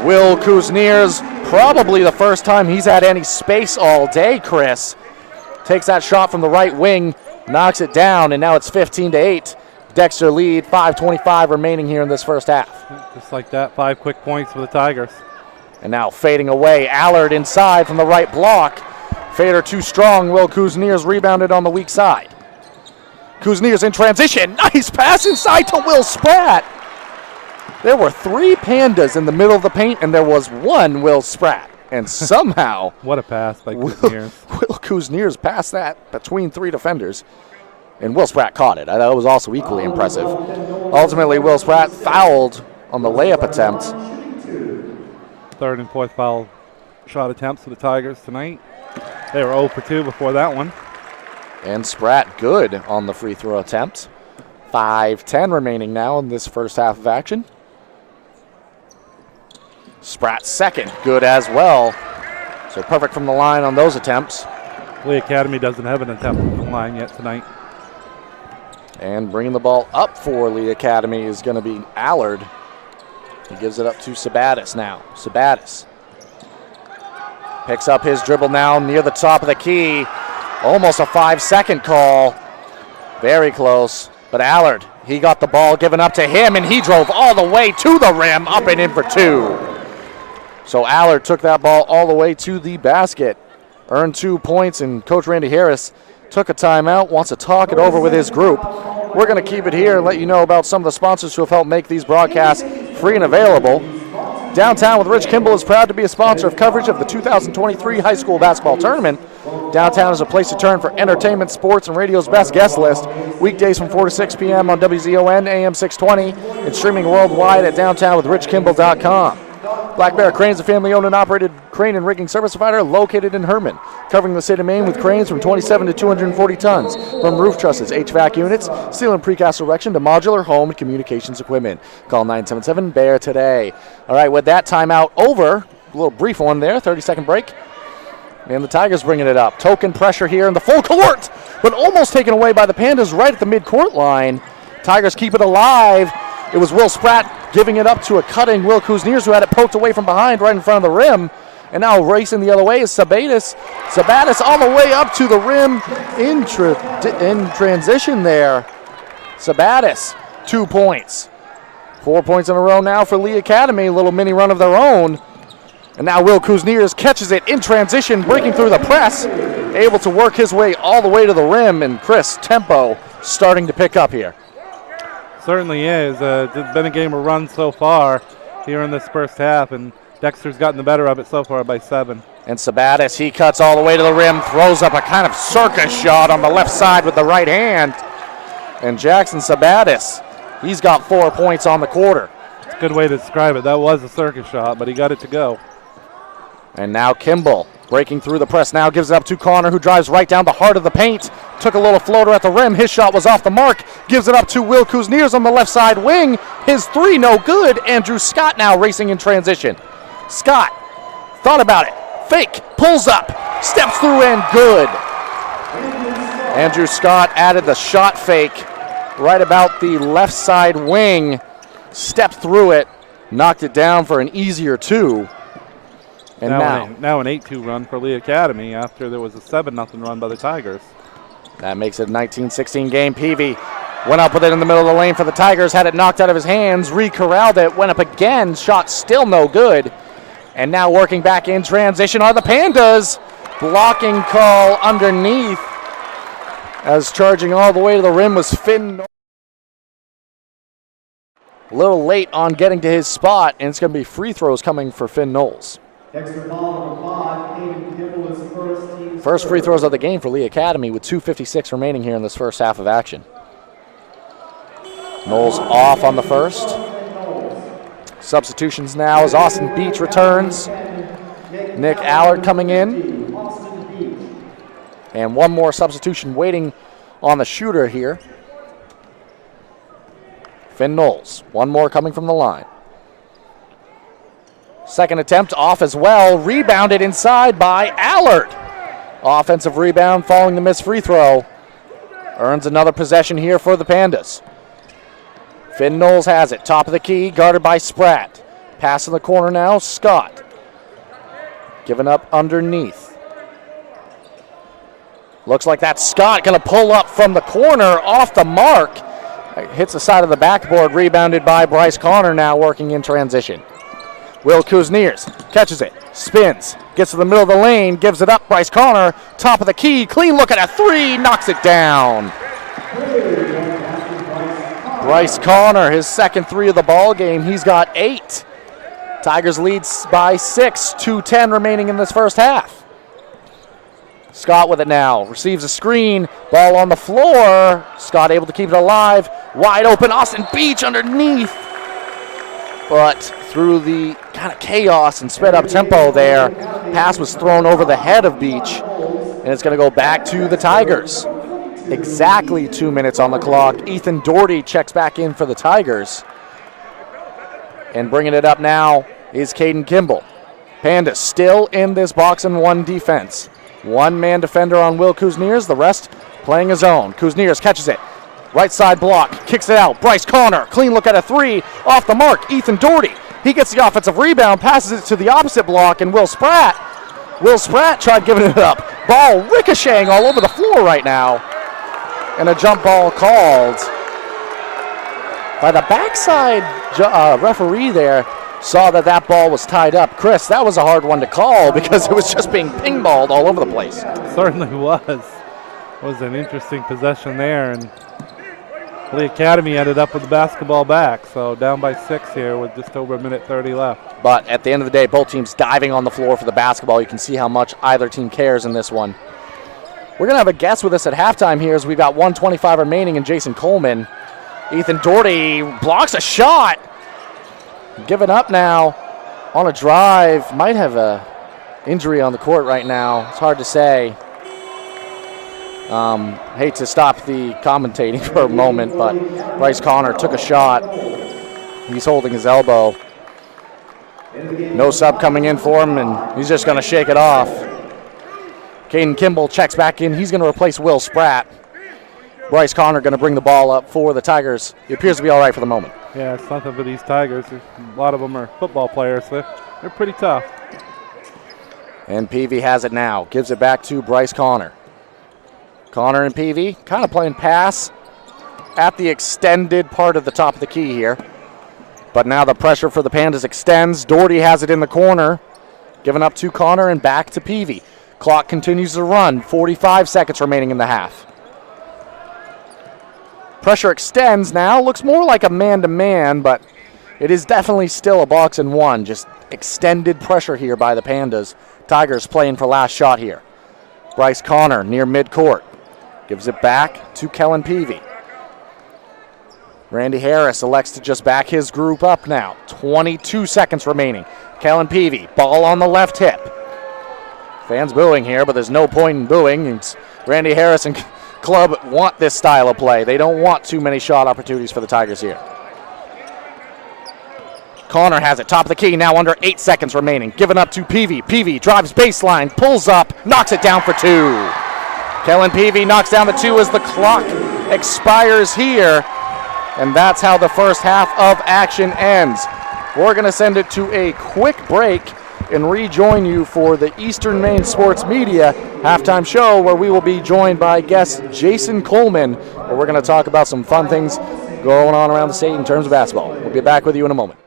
Will Kuzniers, probably the first time he's had any space all day, Chris. Takes that shot from the right wing, knocks it down, and now it's 15-8. Dexter lead, 5:25 remaining here in this first half. Just like that, 5 quick points for the Tigers. And now fading away, Allard inside from the right block. Fader too strong, Will Kuzniers rebounded on the weak side. Kuzniers in transition, nice pass inside to Will Spratt. There were 3 Pandas in the middle of the paint, and there was 1 Will Spratt. And somehow, what a pass by Kuzniers. Will Kuzniers passed that between 3 defenders. And Will Spratt caught it. That was also equally impressive. Ultimately, Will Spratt fouled on the layup attempt. 3rd and 4th foul shot attempts for the Tigers tonight. They were 0 for 2 before that one. And Spratt good on the free throw attempt. 5:10 remaining now in this first half of action. Spratt second, good as well. So perfect from the line on those attempts. Lee Academy doesn't have an attempt from the line yet tonight. And bringing the ball up for Lee Academy is going to be Allard. He gives it up to Sabatis now. Sabatis picks up his dribble now near the top of the key. Almost a 5-second call. Very close. But Allard, he got the ball given up to him, and he drove all the way to the rim, up and in for 2. So Allard took that ball all the way to the basket, earned 2 points, and Coach Randy Harris took a timeout, wants to talk it over with his group. We're going to keep it here and let you know about some of the sponsors who have helped make these broadcasts free and available. Downtown with Rich Kimball is proud to be a sponsor of coverage of the 2023 high school basketball tournament. Downtown is a place to turn for entertainment, sports, and radio's best guest list. Weekdays from 4 to 6 p.m. on WZON AM 620 and streaming worldwide at downtownwithrichkimball.com. Black Bear Crane is a family-owned and operated crane and rigging service provider located in Herman, covering the state of Maine with cranes from 27 to 240 tons, from roof trusses, HVAC units, steel and precast erection to modular home and communications equipment. Call 977-BEAR today. All right, with that timeout over, a little brief one there, 30-second break. And the Tigers bringing it up. Token pressure here in the full court, but almost taken away by the Pandas right at the midcourt line. Tigers keep it alive. It was Will Spratt giving it up to a cutting Will Kuzniers, who had it poked away from behind right in front of the rim. And now racing the other way is Sabatis. Sabatis all the way up to the rim in transition there. Sabatis, 2 points. 4 points in a row now for Lee Academy. A little mini run of their own. And now Will Kuzniers catches it in transition, breaking through the press. Able to work his way all the way to the rim. And Chris, tempo starting to pick up here. Certainly is. It's been a game of runs so far here in this first half, and Dexter's gotten the better of it so far by 7. And Sabatis, he cuts all the way to the rim, throws up a kind of circus shot on the left side with the right hand. And Jackson Sabatis, he's got 4 points on the quarter. It's a good way to describe it. That was a circus shot, but he got it to go. And now Kimball breaking through the press now gives it up to Connor, who drives right down the heart of the paint. Took a little floater at the rim. His shot was off the mark. Gives it up to Will Kuzniers on the left side wing. His 3 no good. Andrew Scott now racing in transition. Scott thought about it. Fake. Pulls up. steps through and good. Andrew Scott added the shot fake right about the left side wing, stepped through it, knocked it down for an easier 2. And now an 8-2 run for Lee Academy after there was a 7-0 run by the Tigers. That makes it a 19-16 game. Peavy went up with it in the middle of the lane for the Tigers, had it knocked out of his hands, re-corralled it, went up again, shot still no good. And now working back in transition are the Pandas. Blocking call underneath as charging all the way to the rim was Finn. A little late on getting to his spot, and it's going to be free throws coming for Finn Knowles. First free throws of the game for Lee Academy with 2:56 remaining here in this first half of action. Knowles off on the first. Substitutions now as Austin Beach returns. Nick Allard coming in. And one more substitution waiting on the shooter here. Finn Knowles, one more coming from the line. Second attempt off as well, rebounded inside by Allard. Offensive rebound following the missed free throw. Earns another possession here for the Pandas. Finn Knowles has it, top of the key, guarded by Spratt. Pass in the corner now, Scott. Giving up underneath. Looks like that's Scott going to pull up from the corner off the mark. Hits the side of the backboard, rebounded by Bryce Connor, now working in transition. Will Kuzniers catches it, spins, gets to the middle of the lane, gives it up. Bryce Connor, top of the key, clean look at a 3, knocks it down. Bryce Connor, his second 3 of the ball game. He's got 8. Tigers leads by 6, 2:10 remaining in this first half. Scott with it now, receives a screen, ball on the floor. Scott able to keep it alive, wide open, Austin Beach underneath. But through the kind of chaos and sped up tempo there, pass was thrown over the head of Beach, and it's going to go back to the Tigers. Exactly 2 minutes on the clock. Ethan Doherty checks back in for the Tigers. And bringing it up now is Caden Kimball. Pandas still in this box and 1 defense. 1-man defender on Will Kuzniers, the rest playing his own. Kuzniers catches it. Right side block, kicks it out. Bryce Connor, clean look at a 3, off the mark. Ethan Doherty, he gets the offensive rebound, passes it to the opposite block, and Will Spratt tried giving it up. Ball ricocheting all over the floor right now. And a jump ball called by the backside referee there. Saw that ball was tied up. Chris, that was a hard one to call because it was just being ping-balled all over the place. Certainly was. It was an interesting possession there, and Lee Academy ended up with the basketball back, so down by 6 here with just over 1:30 left. But at the end of the day, both teams diving on the floor for the basketball. You can see how much either team cares in this one. We're going to have a guest with us at halftime here as we've got 1:25 remaining in Jason Coleman. Ethan Doherty blocks a shot. Giving up now on a drive. Might have a injury on the court right now. It's hard to say. Hate to stop the commentating for a moment, but Bryce Connor took a shot. He's holding his elbow. No sub coming in for him, and he's just going to shake it off. Caden Kimball checks back in. He's going to replace Will Spratt. Bryce Connor going to bring the ball up for the Tigers. He appears to be all right for the moment. Yeah, it's nothing for these Tigers. A lot of them are football players. They're pretty tough. And Peavy has it now. Gives it back to Bryce Connor. Connor and Peavy kind of playing pass at the extended part of the top of the key here. But now the pressure for the Pandas extends. Doherty has it in the corner. Given up to Connor and back to Peavy. Clock continues to run. 45 seconds remaining in the half. Pressure extends now. Looks more like a man-to-man, but it is definitely still a box and 1. Just extended pressure here by the Pandas. Tigers playing for last shot here. Bryce Connor near midcourt. Gives it back to Kellen Peavy. Randy Harris elects to just back his group up now. 22 seconds remaining. Kellen Peavy, ball on the left hip. Fans booing here, but there's no point in booing. It's Randy Harris and club want this style of play. They don't want too many shot opportunities for the Tigers here. Connor has it, top of the key, now under 8 seconds remaining. Given up to Peavy. Peavy drives baseline, pulls up, knocks it down for 2. Kellen Peavy knocks down the 2 as the clock expires here. And that's how the first half of action ends. We're going to send it to a quick break and rejoin you for the Eastern Maine Sports Media halftime show, where we will be joined by guest Jason Coleman, where we're going to talk about some fun things going on around the state in terms of basketball. We'll be back with you in a moment.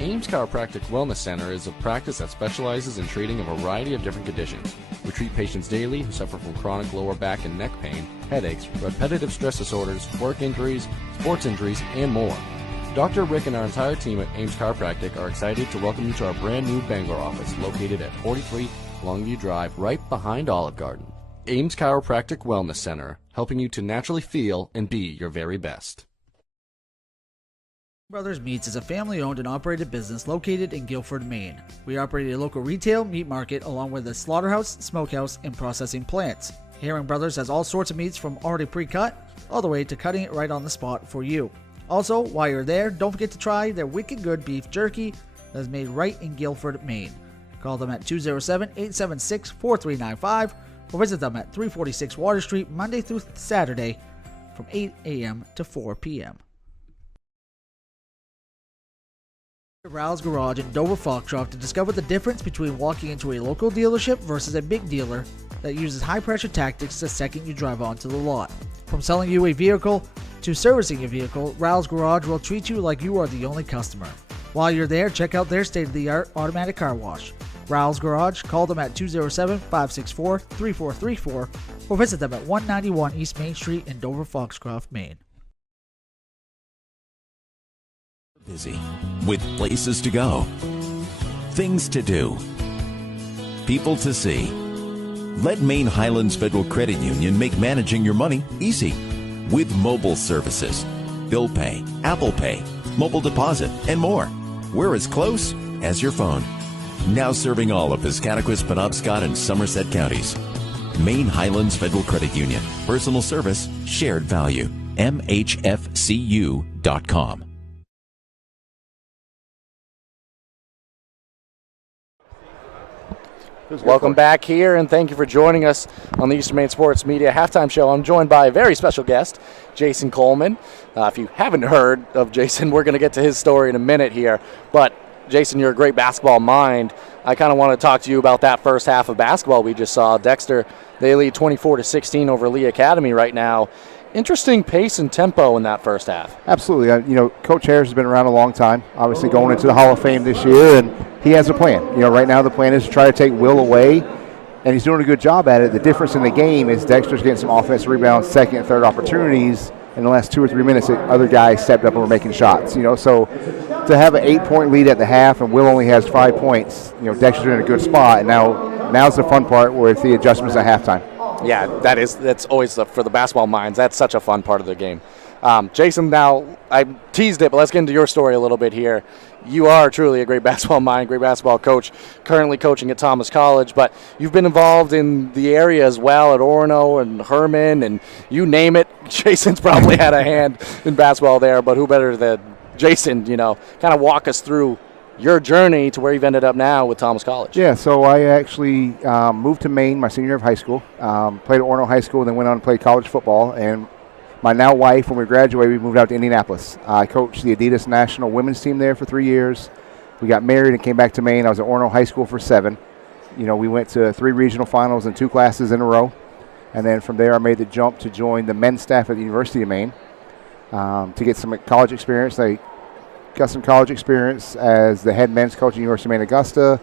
Ames Chiropractic Wellness Center is a practice that specializes in treating a variety of different conditions. We treat patients daily who suffer from chronic lower back and neck pain, headaches, repetitive stress disorders, work injuries, sports injuries, and more. Dr. Rick and our entire team at Ames Chiropractic are excited to welcome you to our brand new Bangor office located at 43 Longview Drive, right behind Olive Garden. Ames Chiropractic Wellness Center, helping you to naturally feel and be your very best. Brothers Meats is a family-owned and operated business located in Guilford, Maine. We operate a local retail meat market along with a slaughterhouse, smokehouse, and processing plants. Herring Brothers has all sorts of meats from already pre-cut all the way to cutting it right on the spot for you. Also, while you're there, don't forget to try their wicked good beef jerky that is made right in Guilford, Maine. Call them at 207-876-4395 or visit them at 346 Water Street Monday through Saturday from 8 a.m. to 4 p.m. Ral's Garage in Dover Foxtrot to discover the difference between walking into a local dealership versus a big dealer that uses high-pressure tactics the second you drive onto the lot. From selling you a vehicle to servicing your vehicle, Ral's Garage will treat you like you are the only customer. While you're there, check out their state-of-the-art automatic car wash. Ral's Garage, call them at 207-564-3434 or visit them at 191 East Main Street in Dover Foxcroft, Maine. Busy with places to go, things to do, people to see. Let Maine Highlands Federal Credit Union make managing your money easy with mobile services, bill pay, Apple Pay, mobile deposit, and more. We're as close as your phone. Now serving all of Piscataquis, Penobscot, and Somerset counties. Maine Highlands Federal Credit Union. Personal service, shared value. MHFCU.com. Welcome back here, and thank you for joining us on the Eastern Maine Sports Media Halftime Show. I'm joined by a very special guest, Jason Coleman. If you haven't heard of Jason, we're going to get to his story in a minute here. But, Jason, you're a great basketball mind. I kind of want to talk to you about that first half of basketball we just saw. Dexter, they lead 24-16 over Lee Academy right now. Interesting pace and tempo in that first half. Absolutely. Coach Harris has been around a long time, obviously going into the Hall of Fame this year, and he has a plan. Right now the plan is to try to take Will away, and he's doing a good job at it. The difference in the game is Dexter's getting some offensive rebounds, second and third opportunities. In the last 2 or 3 minutes, the other guys stepped up and were making shots. So to have an 8-point lead at the half and Will only has 5 points, Dexter's in a good spot. And now's the fun part with the adjustments at halftime. Yeah, that's always for the basketball minds. That's such a fun part of the game. Jason, now I teased it, but let's get into your story a little bit here. You are truly a great basketball mind, great basketball coach, currently coaching at Thomas College, but you've been involved in the area as well at Orono and Herman, and you name it. Jason's probably had a hand in basketball there, but who better than Jason, kind of walk us through your journey to where you've ended up now with Thomas College. Yeah, so I actually moved to Maine my senior year of high school, played at Orono High School, and then went on to play college football. And my now wife, when we graduated, we moved out to Indianapolis. I coached the Adidas national women's team there for 3 years. We got married and came back to Maine. I was at Orono High School for 7. We went to 3 regional finals and 2 classes in a row. And then from there, I made the jump to join the men's staff at the University of Maine to get some college experience. I got some college experience as the head men's coach at the University of Maine Augusta,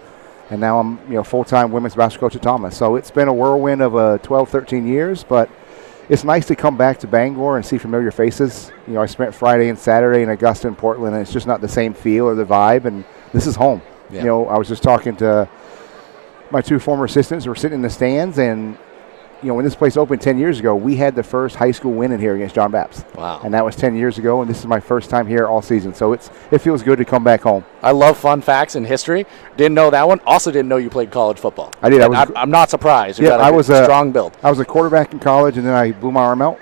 and now I'm full-time women's basketball coach at Thomas. So it's been a whirlwind of 12, 13 years, but it's nice to come back to Bangor and see familiar faces. I spent Friday and Saturday in Augusta and Portland, and it's just not the same feel or the vibe, and this is home. Yeah. I was just talking to my 2 former assistants who were sitting in the stands, and when this place opened 10 years ago, we had the first high school win in here against John Baptist. Wow. And that was 10 years ago, and this is my first time here all season. So it feels good to come back home. I love fun facts and history. Didn't know that one. Also didn't know you played college football. I did. I'm not surprised. You got a strong build. I was a quarterback in college, and then I blew my arm out.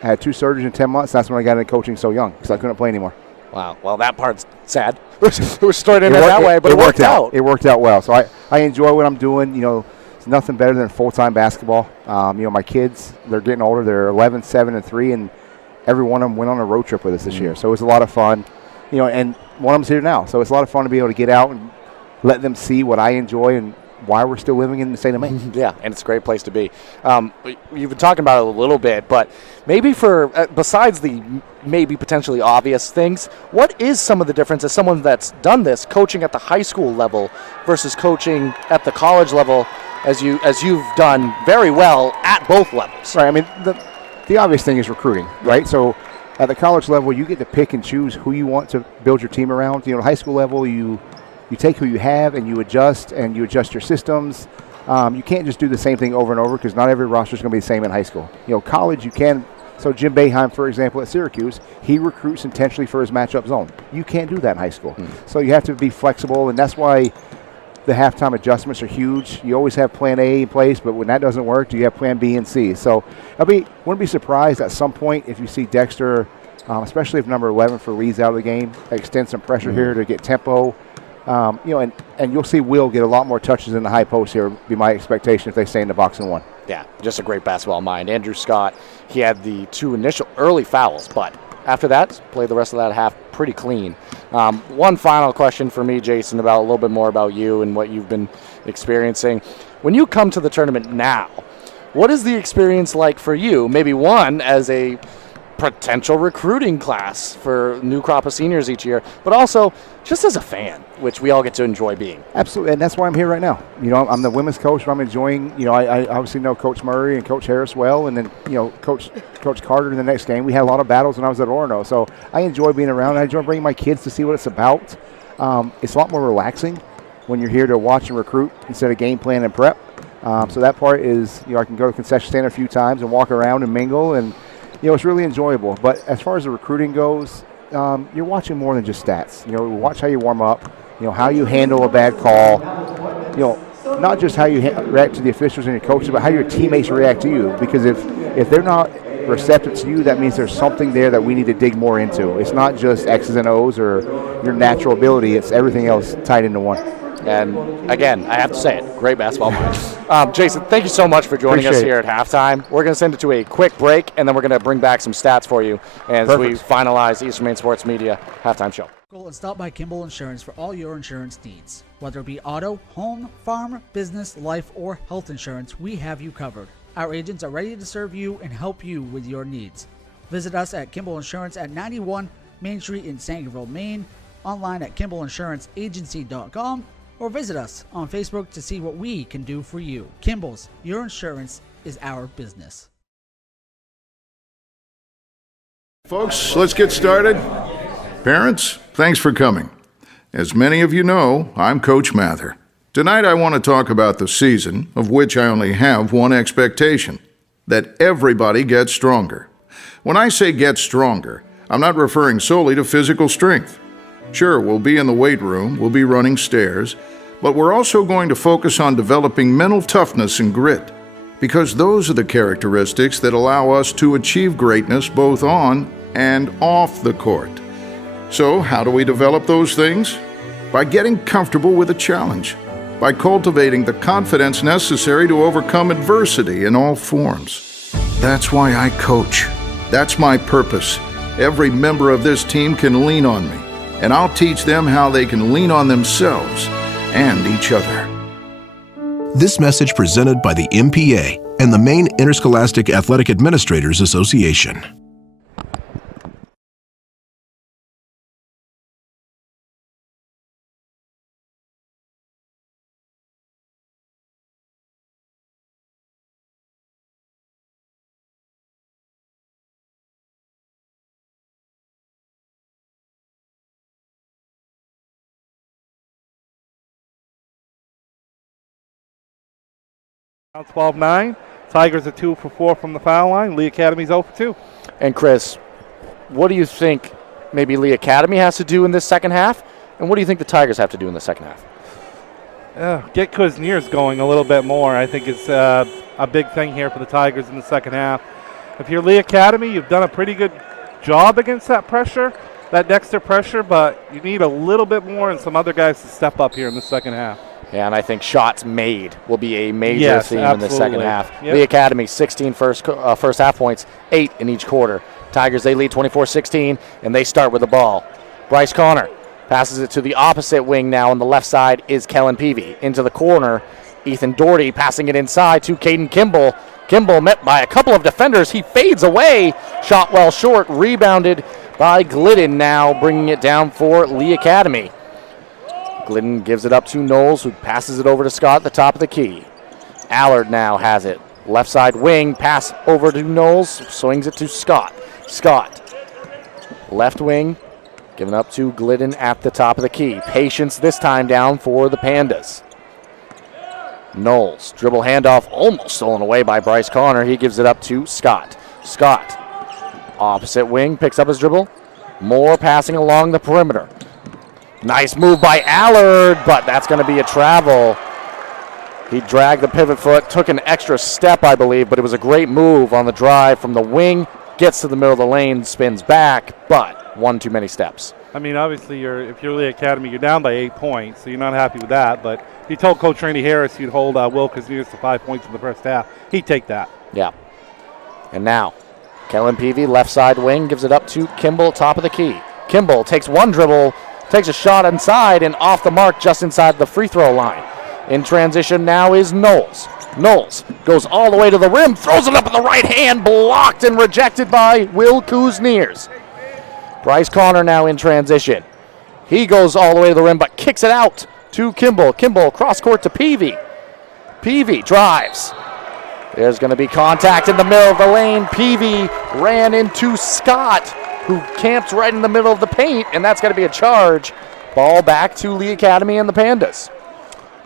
Had 2 surgeries in 10 months. That's when I got into coaching so young because I couldn't play anymore. Wow. Well, that part's sad. We're starting it that way, but it worked out. It worked out well. So I enjoy what I'm doing. You know, it's nothing better than full-time basketball. You know, my kids, they're getting older. They're 11, 7, and 3, and every one of them went on a road trip with us this year. So it was a lot of fun. You know, and one of them's here now. So it's a lot of fun to be able to get out and let them see what I enjoy and why we're still living in the state of Maine. Yeah, and it's a great place to be. You've been talking about it a little bit, but maybe for besides the maybe potentially obvious things, what is some of the difference as someone that's done this, coaching at the high school level versus coaching at the college level, as you've done very well at both levels? Right. I mean, the obvious thing is recruiting, right? So at the college level, you get to pick and choose who you want to build your team around. You know, high school level, you take who you have and you adjust your systems. You can't just do the same thing over and over because not every roster is going to be the same in high school. You know, college you can. So Jim Boeheim, for example, at Syracuse, he recruits intentionally for his matchup zone. You can't do that in high school. So you have to be flexible, and that's why the halftime adjustments are huge. You always have plan A in place, but when that doesn't work, you have plan B and C. So wouldn't be surprised at some point if you see Dexter, especially if number 11 for Lee's out of the game, extend some pressure here to get tempo. You know, and you'll see Will get a lot more touches in the high post here, would be my expectation if they stay in the box and one. Yeah, just a great basketball mind. Andrew Scott, he had the 2 initial early fouls, but after that, played the rest of that half pretty clean. One final question for me, Jason, about a little bit more about you and what you've been experiencing. When you come to the tournament now, what is the experience like for you? Maybe one, as a potential recruiting class for new crop of seniors each year, but also just as a fan, which we all get to enjoy being. Absolutely, and that's why I'm here right now. You know, I'm the women's coach, but I'm enjoying, you know, I obviously know Coach Murray and Coach Harris well, and then, you know, Coach Carter in the next game. We had a lot of battles when I was at Orono, so I enjoy being around. I enjoy bringing my kids to see what it's about. It's a lot more relaxing when you're here to watch and recruit instead of game plan and prep. So that part is, you know, I can go to the concession stand a few times and walk around and mingle, and you know, it's really enjoyable. But as far as the recruiting goes, you're watching more than just stats. You know, watch how you warm up, you know, how you handle a bad call, you know, not just how you react to the officials and your coaches, but how your teammates react to you. Because if they're not receptive to you, that means there's something there that we need to dig more into. It's not just X's and O's or your natural ability. It's everything else tied into one. And again, I have to say it, great basketball mind. Jason, thank you so much for joining us here at halftime. We're going to send it to a quick break, and then we're going to bring back some stats for you as we finalize Eastern Maine Sports Media halftime show. Go and stop by Kimball Insurance for all your insurance needs. Whether it be auto, home, farm, business, life, or health insurance, we have you covered. Our agents are ready to serve you and help you with your needs. Visit us at Kimball Insurance at 91 Main Street in Sangerville, Maine, online at KimballInsuranceAgency.com, or visit us on Facebook to see what we can do for you. Kimball's, your insurance is our business. Folks, let's get started. Parents, thanks for coming. As many of you know, I'm Coach Mather. Tonight I want to talk about the season, of which I only have one expectation: that everybody gets stronger. When I say get stronger, I'm not referring solely to physical strength. Sure, we'll be in the weight room, we'll be running stairs, but we're also going to focus on developing mental toughness and grit, because those are the characteristics that allow us to achieve greatness both on and off the court. So, how do we develop those things? By getting comfortable with a challenge, by cultivating the confidence necessary to overcome adversity in all forms. That's why I coach. That's my purpose. Every member of this team can lean on me, and I'll teach them how they can lean on themselves and each other. This message presented by the MPA and the Maine Interscholastic Athletic Administrators Association. Now 12-9. Tigers are 2 for 4 from the foul line. Lee Academy's 0 for 2. And Chris, what do you think maybe Lee Academy has to do in this second half? And what do you think the Tigers have to do in the second half? Get Kuzniers going a little bit more. I think it's a big thing here for the Tigers in the second half. If you're Lee Academy, you've done a pretty good job against that pressure. that Dexter pressure, but you need a little bit more and some other guys to step up here in the second half. Yeah, and I think shots made will be a major theme in the second half. Yep. Lee Academy, 16 first half points, 8 in each quarter. Tigers, they lead 24-16, and they start with the ball. Bryce Connor passes it to the opposite wing now. On the left side is Kellen Peavy. Into the corner, Ethan Doherty passing it inside to Caden Kimball. Kimball met by a couple of defenders. He fades away. Shot well short. Rebounded by Glidden now, bringing it down for Lee Academy. Glidden gives it up to Knowles, who passes it over to Scott at the top of the key. Allard now has it. Left side wing, pass over to Knowles, swings it to Scott. Scott, left wing, given up to Glidden at the top of the key. Patience this time down for the Pandas. Knowles, dribble handoff, almost stolen away by Bryce Connor. He gives it up to Scott. Scott, opposite wing, picks up his dribble. More passing along the perimeter. Nice move by Allard, but that's going to be a travel. He dragged the pivot foot, took an extra step, I believe, but it was a great move on the drive from the wing. Gets to the middle of the lane, spins back, but one too many steps. I mean, obviously, if you're Lee Academy, you're down by 8 points, so you're not happy with that. But he told Coach Randy Harris he'd hold Will Kazniers to 5 points in the first half. He'd take that. Yeah. And now, Kellen Peavy, left side wing, gives it up to Kimball, top of the key. Kimball takes one dribble, takes a shot inside and off the mark just inside the free throw line. In transition now is Knowles. Knowles goes all the way to the rim, throws it up with the right hand, blocked and rejected by Will Kuzniers. Bryce Connor now in transition. He goes all the way to the rim but kicks it out to Kimball. Kimball cross court to Peavy. Peavy drives. There's going to be contact in the middle of the lane. Peavy ran into Scott, who camped right in the middle of the paint, and that's going to be a charge. Ball back to Lee Academy and the Pandas.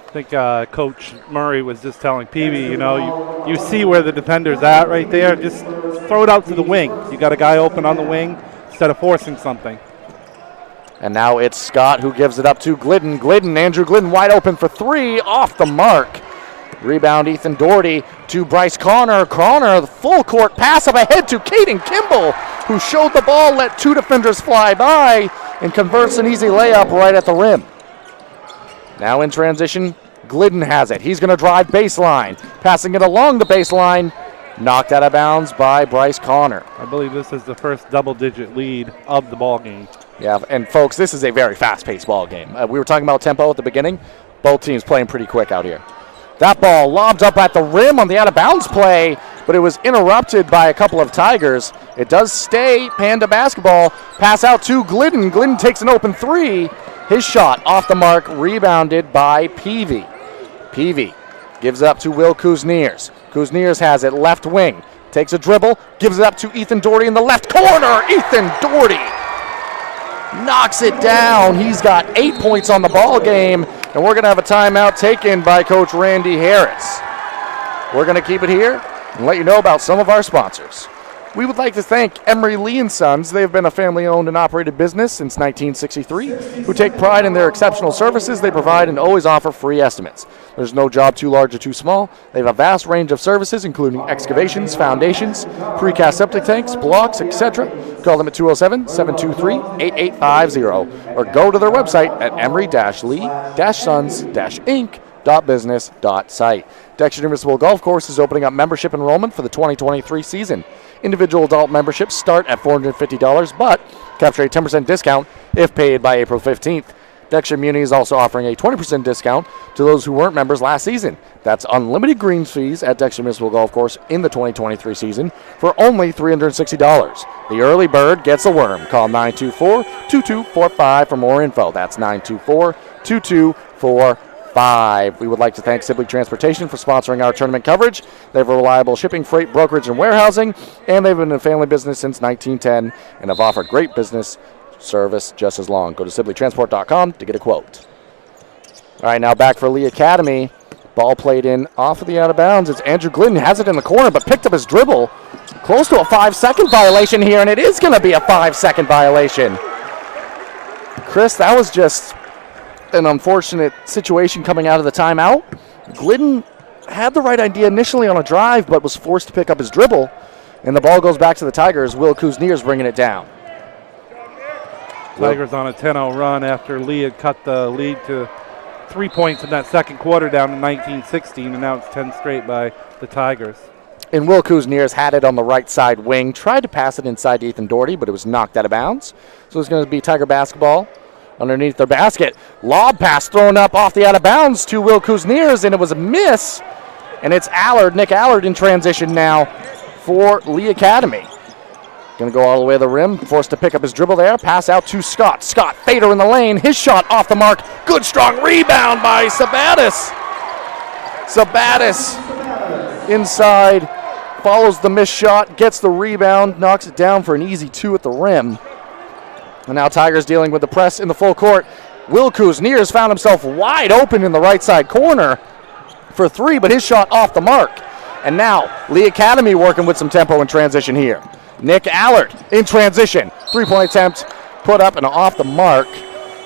I think Coach Murray was just telling Peavy, you see where the defender's at right there. Just throw it out to the wing. You got a guy open on the wing instead of forcing something. And now it's Scott who gives it up to Glidden. Andrew Glidden wide open for three, off the mark. Rebound Ethan Doherty to Bryce Connor. Connor, the full court pass up ahead to Caden Kimball, who showed the ball, let two defenders fly by, and converts an easy layup right at the rim. Now in transition, Glidden has it. He's going to drive baseline, passing it along the baseline, knocked out of bounds by Bryce Connor. I believe this is the first double-digit lead of the ball game. Yeah, and folks, this is a very fast-paced ball game. We were talking about tempo at the beginning. Both teams playing pretty quick out here. That ball lobbed up at the rim on the out-of-bounds play, but it was interrupted by a couple of Tigers. It does stay Panda basketball. Pass out to Glidden. Glidden takes an open three. His shot off the mark, rebounded by Peavy. Peavy gives it up to Will Kuzniers. Kuzniers has it left wing. Takes a dribble, gives it up to Ethan Doherty in the left corner. Ethan Doherty knocks it down. He's got 8 points on the ball game, and we're going to have a timeout taken by Coach Randy Harris. We're going to keep it here and let you know about some of our sponsors. We would like to thank Emery Lee & Sons. They have been a family-owned and operated business since 1963 who take pride in their exceptional services they provide and always offer free estimates. There's no job too large or too small. They have a vast range of services, including excavations, foundations, precast septic tanks, blocks, etc. Call them at 207-723-8850 or go to their website at emery-lee-sons-inc.business.site. Dexter Municipal Golf Course is opening up membership enrollment for the 2023 season. Individual adult memberships start at $450, but capture a 10% discount if paid by April 15th. Dexter Muni is also offering a 20% discount to those who weren't members last season. That's unlimited greens fees at Dexter Municipal Golf Course in the 2023 season for only $360. The early bird gets a worm. Call 924-2245 for more info. That's 924-2245. We would like to thank Sibley Transportation for sponsoring our tournament coverage. They have a reliable shipping, freight, brokerage, and warehousing, and they've been in family business since 1910 and have offered great business service just as long. Go to SibleyTransport.com to get a quote. All right, now back for Lee Academy. Ball played in off of the out of bounds. It's Andrew Glidden, has it in the corner, but picked up his dribble. Close to a 5-second violation here, and it is going to be a 5-second violation. Chris, that was just an unfortunate situation coming out of the timeout. Glidden had the right idea initially on a drive, but was forced to pick up his dribble, and the ball goes back to the Tigers. Will Kuzniers bringing it down. Tigers on a 10-0 run after Lee had cut the lead to 3 points in that second quarter down to 19-16, and now it's 10 straight by the Tigers. And Will Kuzniers had it on the right side wing, tried to pass it inside to Ethan Doherty, but it was knocked out of bounds. So it's going to be Tiger basketball underneath their basket. Lob pass thrown up off the out of bounds to Will Kuzniers, and it was a miss. And it's Allard, Nick Allard in transition now for Lee Academy. Going to go all the way to the rim, forced to pick up his dribble there. Pass out to Scott. Scott, fader in the lane. His shot off the mark. Good strong rebound by Sabatis. Sabatis inside, follows the missed shot, gets the rebound, knocks it down for an easy 2 at the rim. And now Tigers dealing with the press in the full court. Will Kuzniers found himself wide open in the right side corner for 3, but his shot off the mark. And now Lee Academy working with some tempo in transition here. Nick Allard in transition. 3-point attempt put up and off the mark,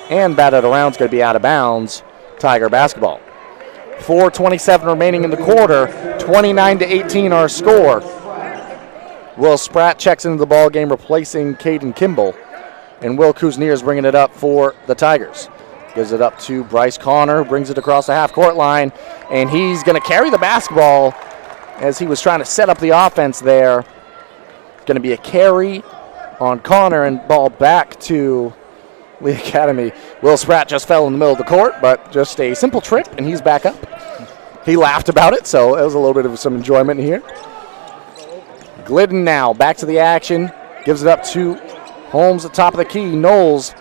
and batted around. Is going to be out of bounds. Tiger basketball. 4:27 remaining in the quarter. 29-18 our score. Will Spratt checks into the ball game, replacing Caden Kimball. And Will Kuzniers bringing it up for the Tigers. Gives it up to Bryce Connor, brings it across the half-court line, and he's going to carry the basketball as he was trying to set up the offense there. Going to be a carry on Connor, and ball back to Lee Academy. Will Spratt just fell in the middle of the court, but just a simple trip, and he's back up. He laughed about it, so it was a little bit of some enjoyment here. Glidden now back to the action, gives it up to Holmes at top of the key. Knowles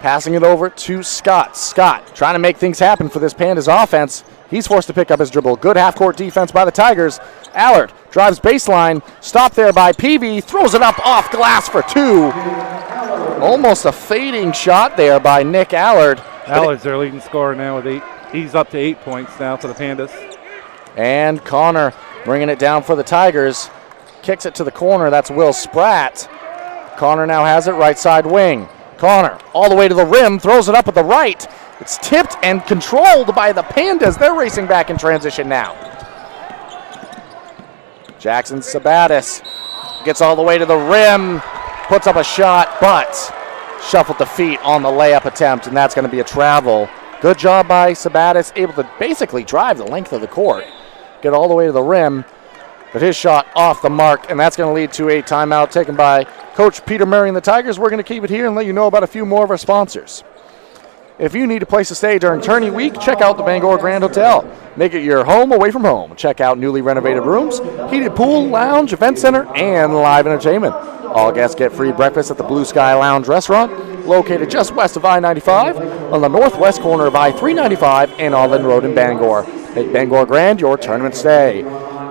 passing it over to Scott. Scott trying to make things happen for this Pandas offense. He's forced to pick up his dribble. Good half-court defense by the Tigers. Allard drives baseline. Stopped there by Peavy. Throws it up off glass for 2. Almost a fading shot there by Nick Allard. Allard's their leading scorer now with 8. He's up to 8 points now for the Pandas. And Connor bringing it down for the Tigers. Kicks it to the corner. That's Will Spratt. Connor now has it right side wing. Connor all the way to the rim. Throws it up at the right. It's tipped and controlled by the Pandas. They're racing back in transition now. Jackson Sabatis gets all the way to the rim, puts up a shot, but shuffled the feet on the layup attempt, and that's going to be a travel. Good job by Sabatis, able to basically drive the length of the court, get all the way to the rim, but his shot off the mark, and that's going to lead to a timeout taken by Coach Peter Murray and the Tigers. We're going to keep it here and let you know about a few more of our sponsors. If you need a place to stay during tourney week, check out the Bangor Grand Hotel. Make it your home away from home. Check out newly renovated rooms, heated pool, lounge, event center, and live entertainment. All guests get free breakfast at the Blue Sky Lounge restaurant, located just west of I-95 on the northwest corner of I-395 and Alden Road in Bangor. Make Bangor Grand your tournament stay.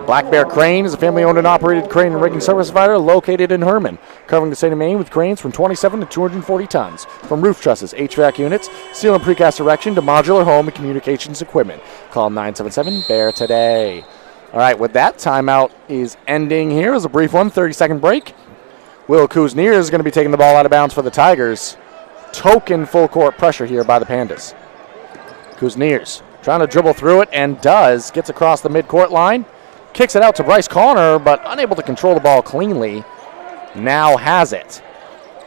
Black Bear Crane is a family-owned and operated crane and rigging service provider located in Herman, covering the state of Maine with cranes from 27 to 240 tons. From roof trusses, HVAC units, steel and precast erection to modular home and communications equipment. Call 977-BEAR today. All right, with that, timeout is ending here. It was a brief one, 30-second break. Will Kuzniers is going to be taking the ball out of bounds for the Tigers. Token full-court pressure here by the Pandas. Kuzniers trying to dribble through it and does. Gets across the midcourt line. Kicks it out to Bryce Connor, but unable to control the ball cleanly. Now has it.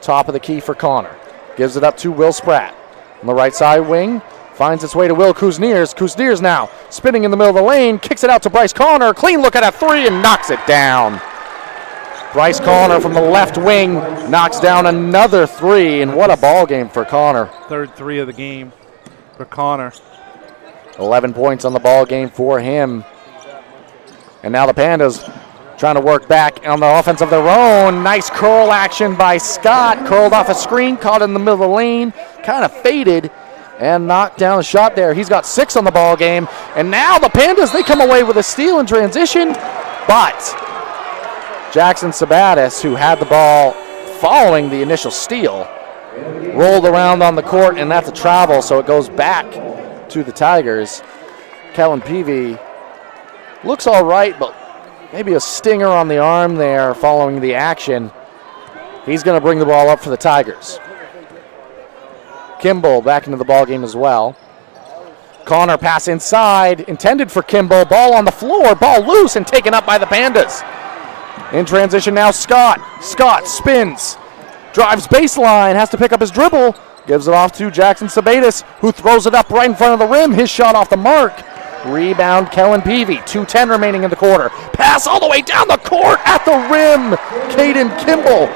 Top of the key for Connor. Gives it up to Will Spratt. On the right side wing, finds its way to Will Kuzniers. Kuzniers now spinning in the middle of the lane. Kicks it out to Bryce Connor. Clean look at a 3 and knocks it down. Bryce Connor from the left wing knocks down another 3, and what a ball game for Connor. Third 3 of the game for Connor. 11 points on the ball game for him. And now the Pandas trying to work back on the offense of their own. Nice curl action by Scott. Curled off a screen, caught in the middle of the lane. Kind of faded and knocked down a shot there. He's got 6 on the ball game. And now the Pandas, they come away with a steal in transition. But Jackson Sabatis, who had the ball following the initial steal, rolled around on the court, and that's a travel, so it goes back to the Tigers. Kellen Peavy looks all right, but maybe a stinger on the arm there following the action. He's going to bring the ball up for the Tigers. Kimball back into the ball game as well. Connor pass inside, intended for Kimball. Ball on the floor, ball loose and taken up by the Pandas. In transition now, Scott. Scott spins. drives baseline, has to pick up his dribble, gives it off to Jackson Sabatis, who throws it up right in front of the rim. His shot off the mark. Rebound, Kellen Peavy. 2:10 remaining in the quarter. Pass all the way down the court at the rim. Caden Kimball.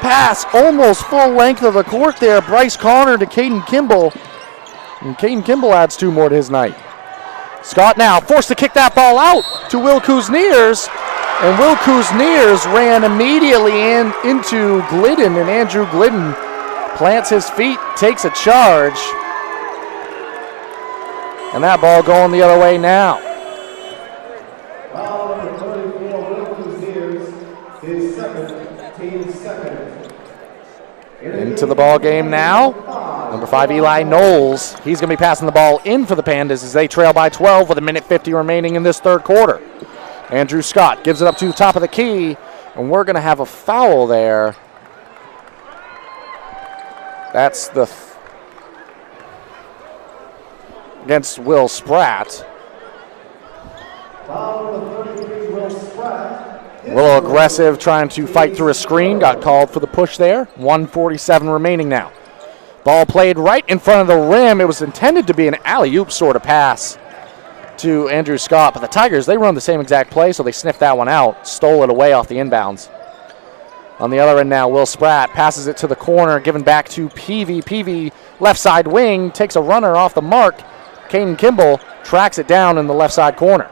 Pass almost full length of the court there. Bryce Connor to Caden Kimball. And Caden Kimball adds 2 more to his night. Scott now forced to kick that ball out to Will Kuzniers. And Will Kuzniers ran immediately into Glidden, and Andrew Glidden plants his feet, takes a charge. And that ball going the other way now. Into the ball game now. Number 5, Eli Knowles. He's going to be passing the ball in for the Pandas as they trail by 12 with 1:50 remaining in this third quarter. Andrew Scott gives it up to the top of the key, and we're going to have a foul there. That's the against Will Spratt. A little aggressive, trying to fight through a screen. Got called for the push there. 1:47 remaining now. Ball played right in front of the rim. It was intended to be an alley-oop sort of pass to Andrew Scott, but the Tigers, they run the same exact play, so they sniffed that one out, stole it away off the inbounds. On the other end now, Will Spratt passes it to the corner, given back to Peavy. Peavy, left side wing, takes a runner off the mark. Caden Kimball tracks it down in the left side corner.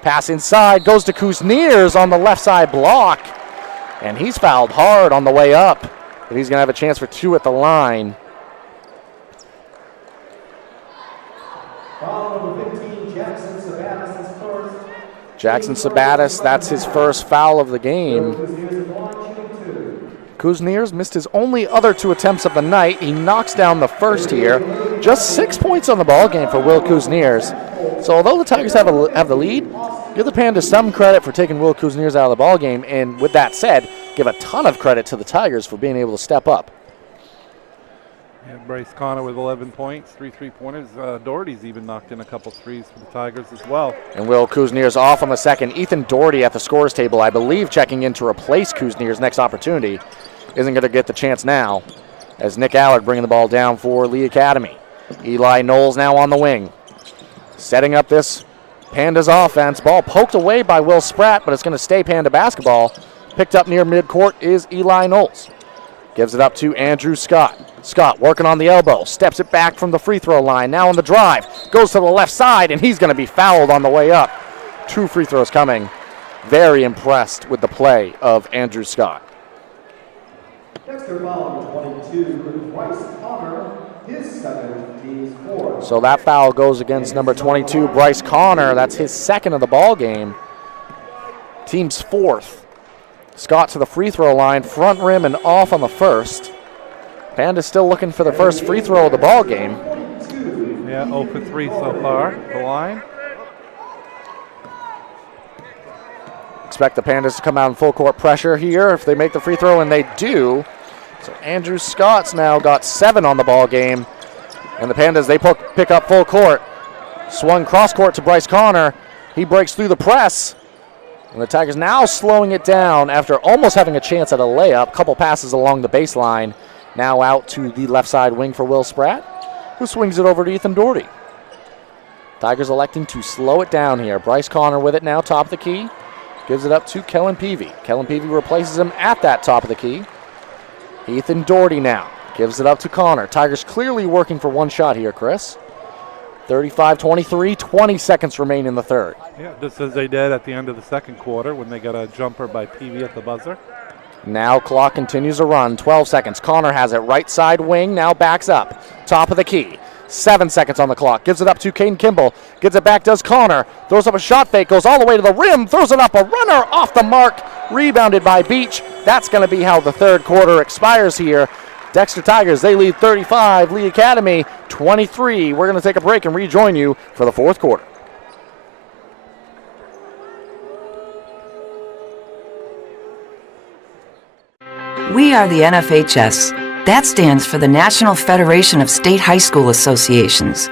Pass inside, goes to Kuzniers on the left side block, and he's fouled hard on the way up, but he's going to have a chance for 2 at the line. Jackson Sabatis, that's his first foul of the game. Kuzniers missed his only other 2 attempts of the night. He knocks down the first here. Just 6 points on the ball game for Will Kuzniers. So although the Tigers have the lead, give the Pandas some credit for taking Will Kuzniers out of the ball game. And with that said, give a ton of credit to the Tigers for being able to step up. Yeah, Bryce Connor with 11 points, 3 3-pointers. Doherty's even knocked in a couple threes for the Tigers as well. And Will Kuzniers off on the second. Ethan Doherty at the scores table, I believe, checking in to replace Kuzniers' next opportunity. Isn't going to get the chance now as Nick Allard bringing the ball down for Lee Academy. Eli Knowles now on the wing. Setting up this Pandas offense. Ball poked away by Will Spratt, but it's going to stay Panda basketball. Picked up near midcourt is Eli Knowles. Gives it up to Andrew Scott. Scott working on the elbow. Steps it back from the free throw line. Now on the drive. Goes to the left side, and he's going to be fouled on the way up. 2 free throws coming. Very impressed with the play of Andrew Scott. So that foul goes against number 22, Bryce Connor. That's his second of the ball game. Team's 4th. Scott to the free throw line, front rim and off on the first. Panda's still looking for the first free throw of the ball game. Yeah, 0 for 3 so far at the line. Expect the Pandas to come out in full court pressure here if they make the free throw, and they do. So Andrew Scott's now got 7 on the ball game. And the Pandas, they pick up full court. Swung cross court to Bryce Connor. He breaks through the press. And the Tigers now slowing it down after almost having a chance at a layup. Couple passes along the baseline. Now out to the left side wing for Will Spratt, who swings it over to Ethan Doherty. Tigers electing to slow it down here. Bryce Connor with it now, top of the key. Gives it up to Kellen Peavy. Kellen Peavy replaces him at that top of the key. Ethan Doherty now gives it up to Connor. Tigers clearly working for one shot here, Chris. 35-23, 20 seconds remain in the third. Yeah, just as they did at the end of the second quarter when they got a jumper by Peavy at the buzzer. Now clock continues to run, 12 seconds. Connor has it right side wing, now backs up. Top of the key, 7 seconds on the clock. Gives it up to Caden Kimball. Gets it back, does Connor. Throws up a shot fake, goes all the way to the rim, throws it up, a runner off the mark. Rebounded by Beach. That's going to be how the third quarter expires here. Dexter Tigers, they lead 35, Lee Academy 23. We're going to take a break and rejoin you for the fourth quarter. We are the NFHS. That stands for the National Federation of State High School Associations.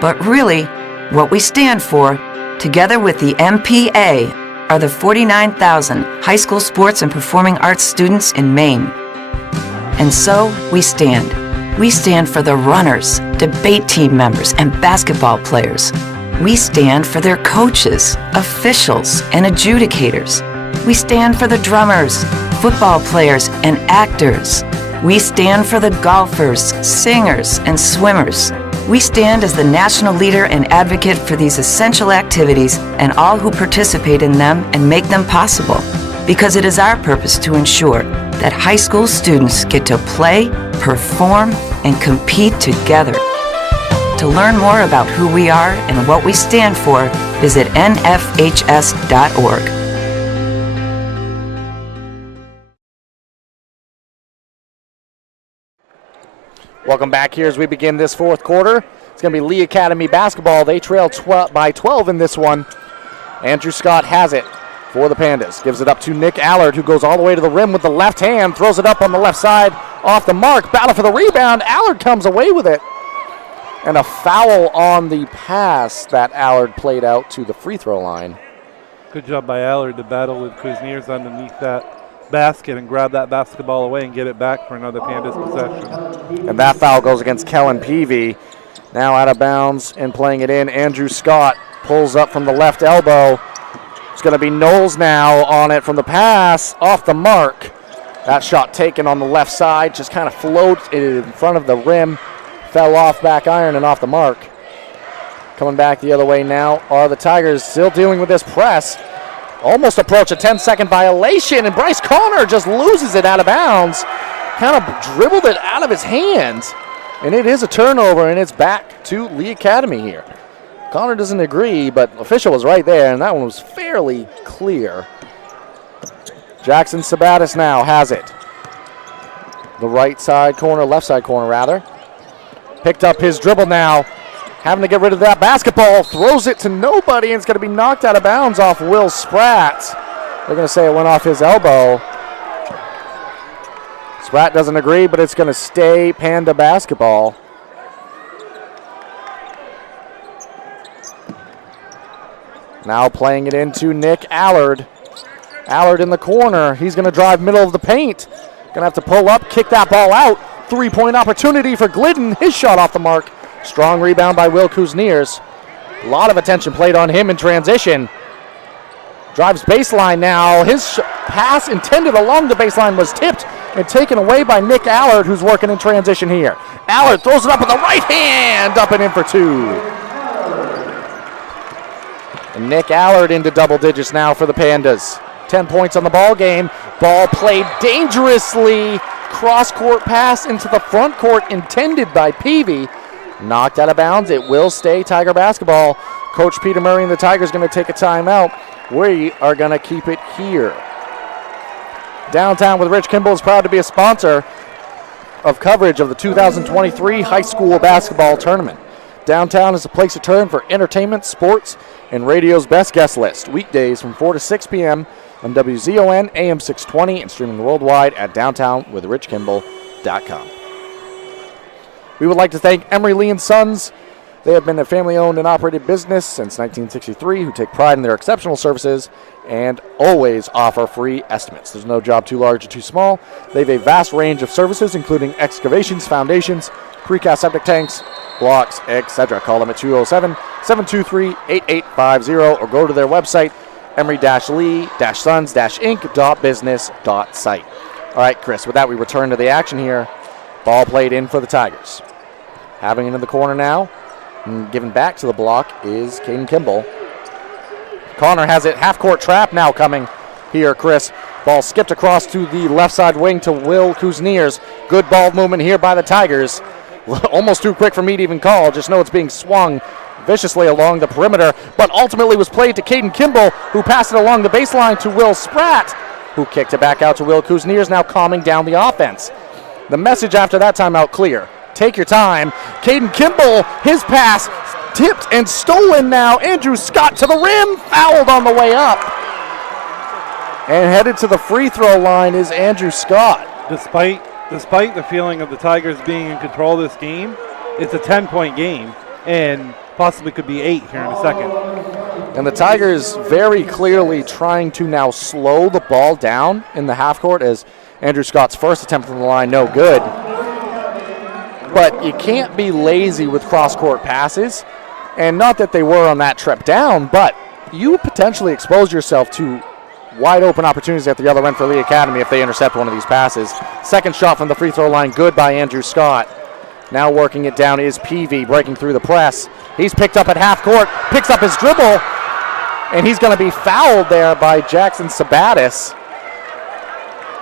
But really, what we stand for, together with the MPA, are the 49,000 high school sports and performing arts students in Maine. And so we stand. We stand for the runners, debate team members, and basketball players. We stand for their coaches, officials, and adjudicators. We stand for the drummers, football players, and actors. We stand for the golfers, singers, and swimmers. We stand as the national leader and advocate for these essential activities and all who participate in them and make them possible, because it is our purpose to ensure that high school students get to play, perform, and compete together. To learn more about who we are and what we stand for, visit nfhs.org. Welcome back here as we begin this fourth quarter. It's going to be Lee Academy basketball. They trail by 12 in this one. Andrew Scott has it for the Pandas. Gives it up to Nick Allard, who goes all the way to the rim with the left hand. Throws it up on the left side off the mark. Battle for the rebound. Allard comes away with it. And a foul on the pass that Allard played out to the free throw line. Good job by Allard to battle with Kuzniers underneath that basket and grab that basketball away and get it back for another Pandas possession. And that foul goes against Kellen Peavy. Now out of bounds and playing it in. Andrew Scott pulls up from the left elbow. It's going to be Knowles now on it from the pass off the mark. That shot taken on the left side, just kind of floats in front of the rim. Fell off back iron and off the mark. Coming back the other way now are the Tigers, still dealing with this press. Almost approach a 10-second violation, and Bryce Connor just loses it out of bounds. Kind of dribbled it out of his hands. And it is a turnover, and it's back to Lee Academy here. Connor doesn't agree, but official was right there, and that one was fairly clear. Jackson Sabatis now has it. The right side corner, left side corner rather. Picked up his dribble now. Having to get rid of that basketball. Throws it to nobody, and it's going to be knocked out of bounds off Will Spratt. They're going to say it went off his elbow. Spratt doesn't agree, but it's going to stay Panda basketball. Now playing it into Nick Allard. Allard in the corner. He's going to drive middle of the paint. Going to have to pull up, kick that ball out. Three-point opportunity for Glidden. His shot off the mark. Strong rebound by Will Kuzniers. A lot of attention played on him in transition. Drives baseline now. His pass intended along the baseline was tipped and taken away by Nick Allard, who's working in transition here. Allard throws it up with the right hand, up and in for two. And Nick Allard into double digits now for the Pandas. 10 points on the ball game. Ball played dangerously. Cross-court pass into the front court intended by Peavy. Knocked out of bounds. It will stay Tiger basketball. Coach Peter Murray and the Tigers going to take a timeout. We are going to keep it here. Downtown with Rich Kimball is proud to be a sponsor of coverage of the 2023 high school basketball tournament. Downtown is a place to turn for entertainment, sports, and radio's best guest list. Weekdays from 4 to 6 p.m. on WZON AM 620 and streaming worldwide at downtownwithrichkimball.com. We would like to thank Emery Lee & Sons. They have been a family-owned and operated business since 1963 who take pride in their exceptional services and always offer free estimates. There's no job too large or too small. They have a vast range of services, including excavations, foundations, precast septic tanks, blocks, etc. Call them at 207-723-8850 or go to their website, emery-lee-sons-inc.business.site. All right, Chris, with that, we return to the action here. Ball played in for the Tigers. Having it in the corner now. And given back to the block is Caden Kimball. Connor has it. Half-court trap now coming here, Chris. Ball skipped across to the left side wing to Will Kuzniers. Good ball movement here by the Tigers. Almost too quick for me to even call. Just know it's being swung viciously along the perimeter, but ultimately was played to Caden Kimball, who passed it along the baseline to Will Spratt, who kicked it back out to Will Kuzniers, now calming down the offense. The message after that timeout clear. Take your time. Caden Kimball, his pass tipped and stolen now. Andrew Scott to the rim, fouled on the way up. And headed to the free throw line is Andrew Scott. Despite the feeling of the Tigers being in control of this game, it's a 10-point game and possibly could be 8 here in a second. And the Tigers very clearly trying to now slow the ball down in the half court as Andrew Scott's first attempt from the line, no good. But you can't be lazy with cross-court passes. And not that they were on that trip down, but you potentially expose yourself to wide open opportunities at the other end for Lee Academy if they intercept one of these passes. Second shot from the free throw line, good by Andrew Scott. Now working it down is Peavy, breaking through the press. He's picked up at half court, picks up his dribble, and he's going to be fouled there by Jackson Sabatis.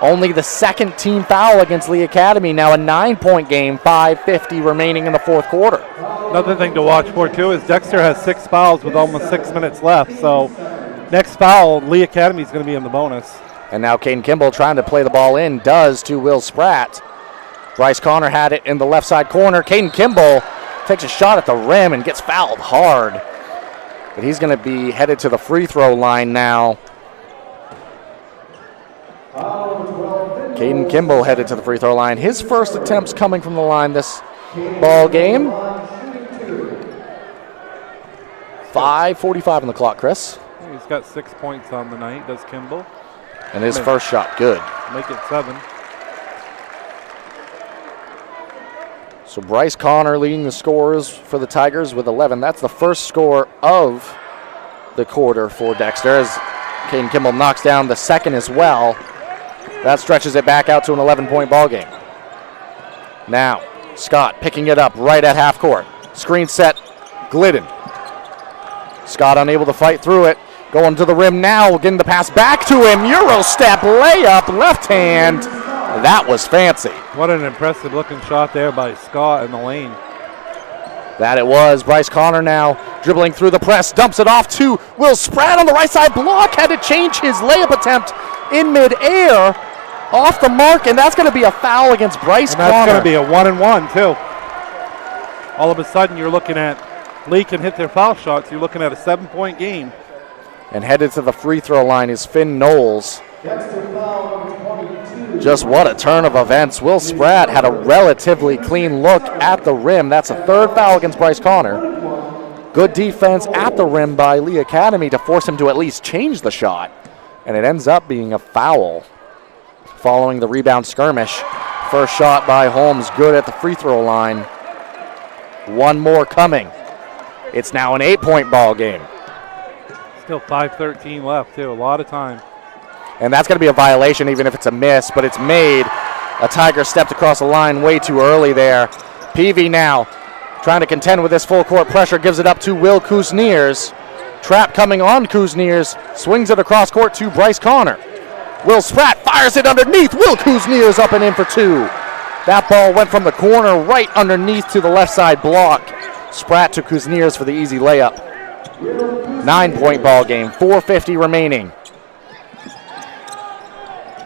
Only the second team foul against Lee Academy. Now a 9-point game, 5:50 remaining in the fourth quarter. Another thing to watch for, too, is Dexter has 6 fouls with almost 6 minutes left. So next foul, Lee Academy is going to be in the bonus. And now Caden Kimball trying to play the ball in, does to Will Spratt. Bryce Connor had it in the left side corner. Caden Kimball takes a shot at the rim and gets fouled hard. But he's going to be headed to the free throw line now. Caden Kimball headed to the free throw line. His first attempts coming from the line this ball game. 5:45 on the clock, Chris. He's got 6 points on the night, does Kimball. And his first shot, good. Make it 7. So Bryce Connor leading the scores for the Tigers with 11. That's the first score of the quarter for Dexter as Caden Kimball knocks down the second as well. That stretches it back out to an 11-point ball game. Now, Scott picking it up right at half court. Screen set, Glidden. Scott unable to fight through it. Going to the rim now, getting the pass back to him. Euro step layup, left hand. That was fancy. What an impressive looking shot there by Scott in the lane. That it was. Bryce Connor now dribbling through the press, dumps it off to Will Spratt on the right side block. Had to change his layup attempt in midair. Off the mark, and that's going to be a foul against Bryce Connor. That's going to be a 1-and-1, too. All of a sudden, you're looking at Lee can hit their foul shots. You're looking at a 7-point game. And headed to the free throw line is Finn Knowles. Just what a turn of events. Will Spratt had a relatively clean look at the rim. That's a third foul against Bryce Connor. Good defense at the rim by Lee Academy to force him to at least change the shot. And it ends up being a foul following the rebound skirmish. First shot by Holmes, good at the free throw line. One more coming. It's now an 8-point ball game. Still 5:13 left, too. A lot of time. And that's going to be a violation even if it's a miss, but it's made. A Tiger stepped across the line way too early there. Peavy now trying to contend with this full court pressure, gives it up to Will Kuzniers. Trap coming on Kuzniers, swings it across court to Bryce Connor. Will Spratt fires it underneath. Will Kuzniers up and in for 2. That ball went from the corner right underneath to the left side block. Spratt to Kuzniers for the easy layup. 9-point ball game, 4:50 remaining.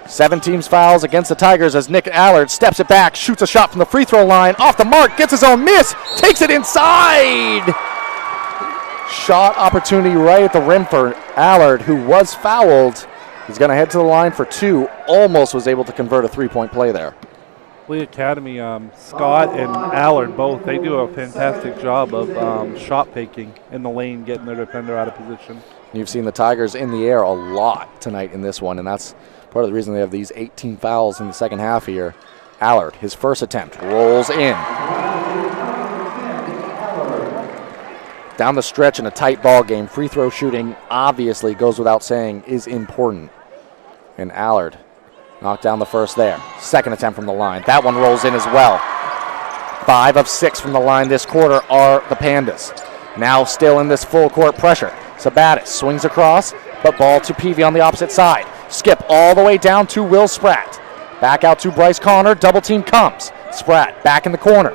7 teams fouls against the Tigers as Nick Allard steps it back, shoots a shot from the free throw line, off the mark, gets his own miss, takes it inside. Shot opportunity right at the rim for Allard, who was fouled. He's going to head to the line for 2. Almost was able to convert a 3-point play there. Lee Academy, Scott and Allard both, they do a fantastic job of shot faking in the lane, getting their defender out of position. You've seen the Tigers in the air a lot tonight in this one, and that's part of the reason they have these 18 fouls in the second half here. Allard, his first attempt, rolls in. Down the stretch in a tight ball game, free throw shooting obviously goes without saying is important. And Allard knocked down the first there. Second attempt from the line. That one rolls in as well. 5 of 6 from the line this quarter are the Pandas. Now still in this full court pressure. Sabatis swings across, but ball to Peavy on the opposite side. Skip all the way down to Will Spratt. Back out to Bryce Connor. Double team comes. Spratt back in the corner.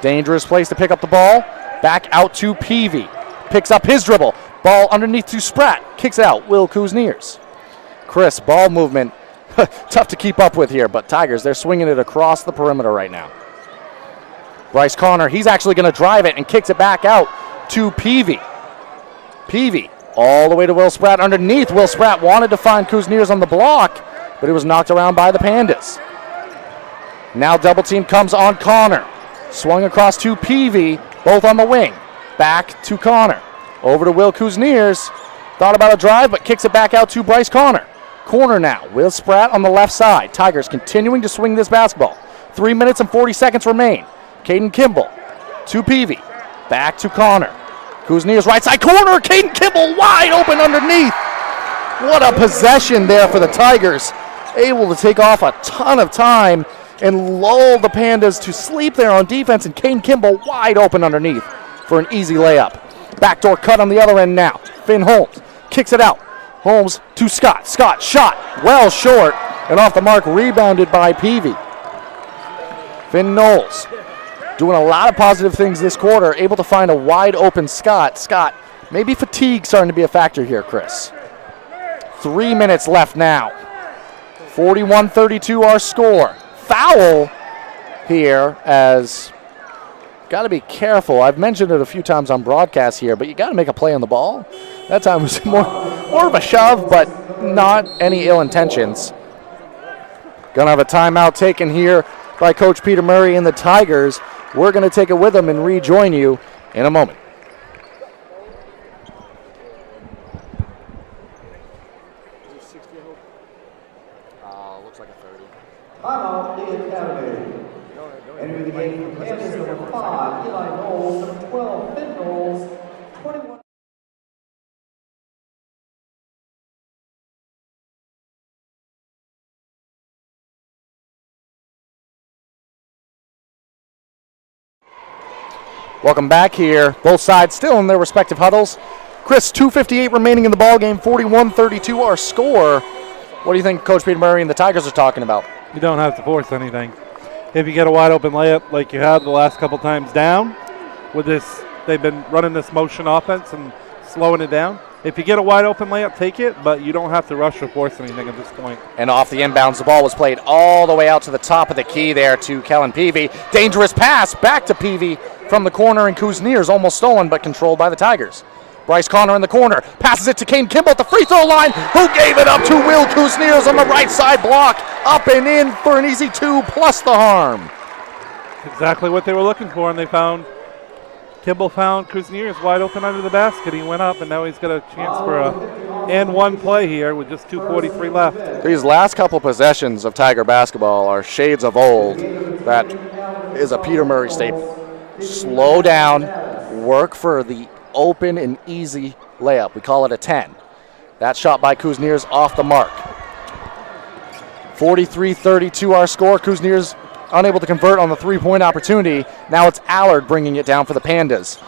Dangerous place to pick up the ball. Back out to Peavy. Picks up his dribble. Ball underneath to Spratt. Kicks out Will Kuzniers. Chris, ball movement. Tough to keep up with here, but Tigers, they're swinging it across the perimeter right now. Bryce Connor, he's actually going to drive it and kicks it back out to Peavy. Peavy all the way to Will Spratt underneath. Will Spratt wanted to find Kuzniers on the block, but he was knocked around by the Pandas. Now double team comes on Connor. Swung across to Peavy, both on the wing. Back to Connor. Over to Will Kuzniers. Thought about a drive, but kicks it back out to Bryce Connor. Corner now. Will Spratt on the left side. Tigers continuing to swing this basketball. 3 minutes and 40 seconds remain. Caden Kimball to Peavy. Back to Connor. Kuzniers right side corner. Caden Kimball wide open underneath. What a possession there for the Tigers. Able to take off a ton of time and lull the Pandas to sleep there on defense, and Caden Kimball wide open underneath for an easy layup. Backdoor cut on the other end now. Finn Holmes kicks it out. Holmes to Scott. Scott shot well short and off the mark, rebounded by Peavy. Finn Knowles doing a lot of positive things this quarter, able to find a wide open Scott. Scott, maybe fatigue starting to be a factor here, Chris. 3 minutes left now. 41-32 our score. Foul here, as got to be careful. I've mentioned it a few times on broadcast here, but you got to make a play on the ball. That time was more of a shove, but not any ill intentions. Gonna have a timeout taken here by Coach Peter Murray and the Tigers. We're gonna take it with them and rejoin you in a moment. Looks like a 30. Timeout, the Academy. Entering the game for Kansas, number 5, Eli Knowles, number 12, Finn Knowles, 21. Welcome back here. Both sides still in their respective huddles. Chris, 2:58 remaining in the ball game. 41-32 our score. What do you think Coach Peter Murray and the Tigers are talking about? You don't have to force anything. If you get a wide open layup like you had the last couple times down, with this, they've been running this motion offense and slowing it down. If you get a wide open layup, take it, but you don't have to rush or force anything at this point. And off the inbounds, the ball was played all the way out to the top of the key there to Kellen Peavy. Dangerous pass back to Peavy from the corner, and Kuzniers almost stolen but controlled by the Tigers. Bryce Connor in the corner, passes it to Kane Kimball at the free throw line, who gave it up to Will Kuzniers on the right side block. Up and in for an easy 2 plus the harm. Exactly what they were looking for, and Kimball found Kuzniers wide open under the basket. He went up, and now he's got a chance for a and one play here with just 2:43 left. These last couple possessions of Tiger basketball are shades of old. That is a Peter Murray staple. Slow down, work for the open and easy layup. We call it a 10. That shot by Kuzniers off the mark. 43-32 our score. Kuzniers unable to convert on the three-point opportunity. Now it's Allard bringing it down for the Pandas.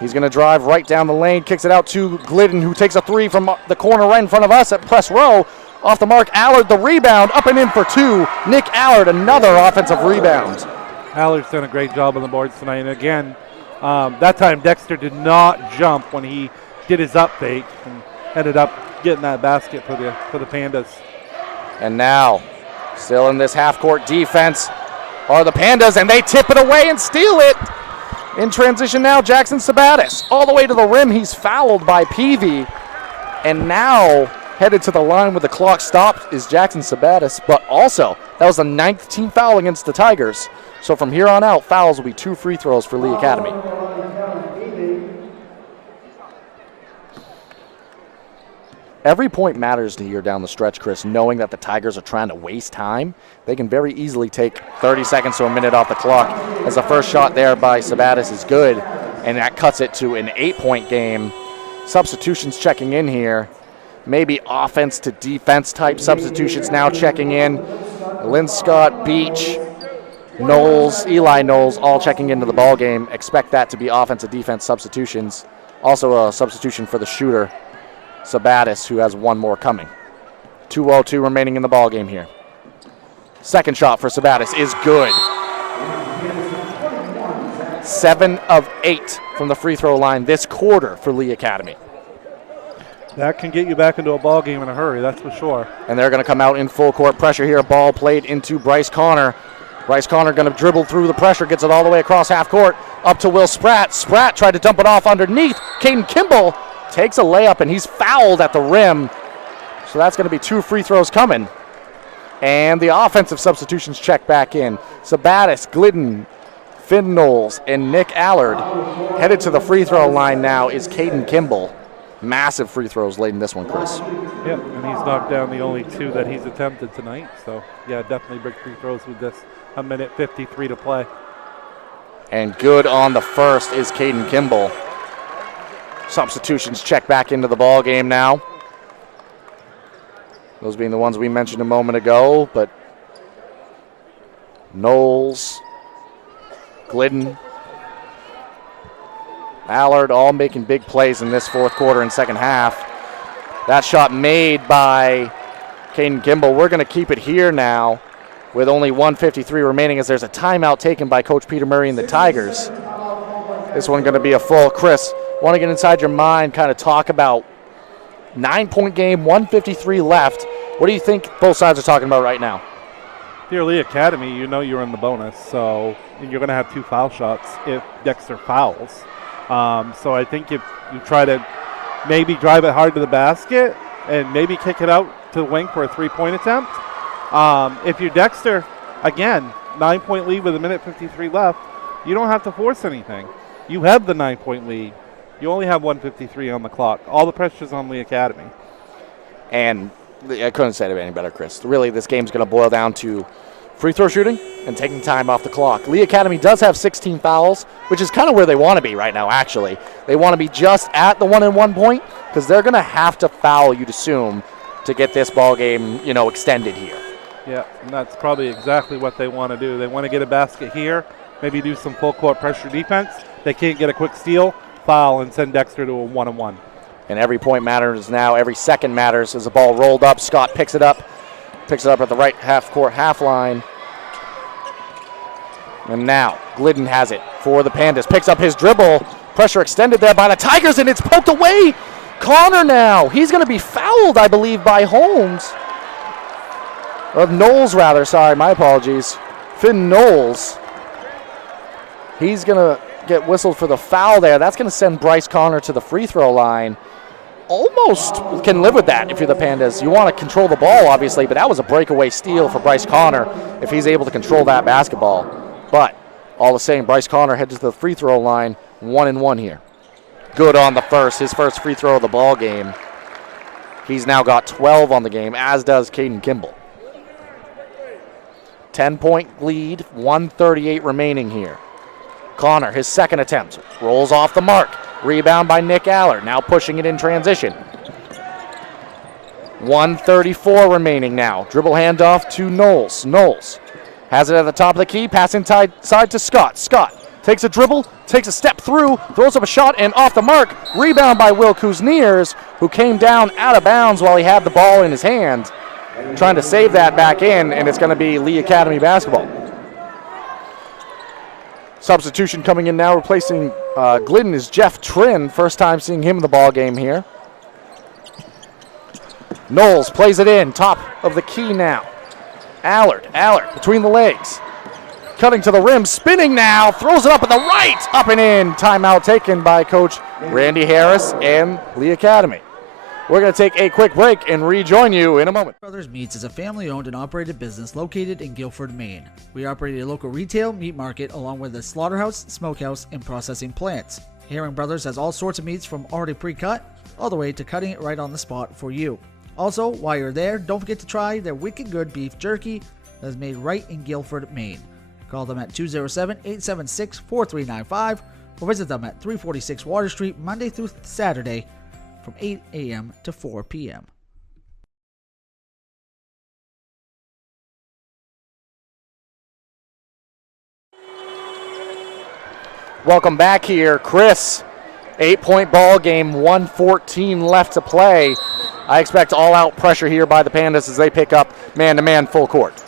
He's going to drive right down the lane, kicks it out to Glidden, who takes a three from the corner right in front of us at press row. Off the mark, Allard the rebound, up and in for 2. Nick Allard, another offensive rebound. Allard's done a great job on the boards tonight. And again, that time Dexter did not jump when he did his up fake and ended up getting that basket for the Pandas. And now, still in this half-court defense are the Pandas, and they tip it away and steal it. In transition now, Jackson Sabatis. All the way to the rim, he's fouled by Peavy. And now, headed to the line with the clock stopped is Jackson Sabatis, but also, that was the 9th team foul against the Tigers. So from here on out, fouls will be 2 free throws for Lee Academy. Every point matters to here down the stretch, Chris, knowing that the Tigers are trying to waste time. They can very easily take 30 seconds to a minute off the clock, as the first shot there by Sabatis is good, and that cuts it to an 8-point game. Substitutions checking in here. Maybe offense to defense type substitutions now checking in. Lynn Scott, Beach, Knowles, Eli Knowles, all checking into the ball game. Expect that to be offensive defense substitutions. Also a substitution for the shooter, Sabatis, who has one more coming. 2:02 remaining in the ball game here. Second shot for Sabatis is good. 7 of 8 from the free throw line this quarter for Lee Academy. That can get you back into a ball game in a hurry, that's for sure. And they're going to come out in full court pressure here. Ball played into Bryce Connor. Bryce Connor going to dribble through the pressure, gets it all the way across half court, up to Will Spratt. Spratt tried to dump it off underneath. Caden Kimball takes a layup, and he's fouled at the rim. So that's going to be 2 free throws coming. And the offensive substitutions check back in. Sabatis, Glidden, Finn Knowles, and Nick Allard. Headed to the free throw line now is Caden Kimball. massive free throws late in this one, Chris. Yeah, and he's knocked down the only 2 that he's attempted tonight. So, yeah, definitely big free throws with this. A minute 53 to play. And good on the first is Caden Kimball. Substitutions check back into the ball game now. Those being the ones we mentioned a moment ago, but Knowles, Glidden, Allard all making big plays in this fourth quarter and second half. That shot made by Caden Kimball. We're going to keep it here now with only 1:53 remaining as there's a timeout taken by Coach Peter Murray and the Tigers. This one going to be a full. Chris, want to get inside your mind, kind of talk about 9-point game, 1:53 left. What do you think both sides are talking about right now? If you're Lee Academy, you know you're in the bonus, so you're going to have 2 foul shots if Dexter fouls. So I think if you try to maybe drive it hard to the basket and maybe kick it out to the wing for a 3-point attempt. If you're Dexter, again, 9-point lead with a minute 53 left, you don't have to force anything. You have the 9-point lead. You only have 1:53 on the clock. All the pressure's on Lee Academy. And I couldn't say it any better, Chris. Really, this game's going to boil down to free throw shooting and taking time off the clock. Lee Academy does have 16 fouls, which is kind of where they want to be right now, actually. They want to be just at the 1-and-1 point because they're going to have to foul, you'd assume, to get this ball game, extended here. Yeah, and that's probably exactly what they want to do. They want to get a basket here, maybe do some full court pressure defense. They can't get a quick steal, foul, and send Dexter to a 1-on-1. And every point matters now. Every second matters as the ball rolled up. Scott picks it up at the right half-court half line. And now Glidden has it for the Pandas. Picks up his dribble. Pressure extended there by the Tigers, and it's poked away. Connor now. He's going to be fouled, I believe, by Holmes. Or Knowles, rather. Sorry, my apologies. Finn Knowles. He's going to get whistled for the foul there. That's going to send Bryce Connor to the free throw line. Almost can live with that if you're the Pandas. You want to control the ball, obviously, but that was a breakaway steal for Bryce Connor if he's able to control that basketball. But all the same, Bryce Connor heads to the free throw line, 1-and-1 here. Good on the first, his first free throw of the ball game. He's now got 12 on the game, as does Caden Kimball. 10-point lead, 1:38 remaining here. Connor, his second attempt, rolls off the mark. Rebound by Nick Allard, now pushing it in transition. 1:34 remaining now. Dribble handoff to Knowles. Knowles has it at the top of the key, pass inside to Scott. Scott takes a dribble, takes a step through, throws up a shot, and off the mark. Rebound by Will Kuzniers, who came down out of bounds while he had the ball in his hand. Trying to save that back in, and it's going to be Lee Academy basketball. Substitution coming in now, replacing Glidden is Jeff Trin. First time seeing him in the ball game here. Knowles plays it in, top of the key now. Allard between the legs. Cutting to the rim, spinning now, throws it up at the right, up and in. Timeout taken by Coach Randy Harris and Lee Academy. We're going to take a quick break and rejoin you in a moment. Brothers Meats is a family-owned and operated business located in Guilford, Maine. We operate a local retail meat market along with a slaughterhouse, smokehouse, and processing plants. Herring Brothers has all sorts of meats from already pre-cut all the way to cutting it right on the spot for you. Also, while you're there, don't forget to try their wicked good beef jerky that is made right in Guilford, Maine. Call them at 207-876-4395 or visit them at 346 Water Street Monday through Saturday from 8 a.m. to 4 p.m. Welcome back here, Chris. 8-point ball game, 1:14 left to play. I expect all-out pressure here by the Pandas as they pick up man-to-man full court.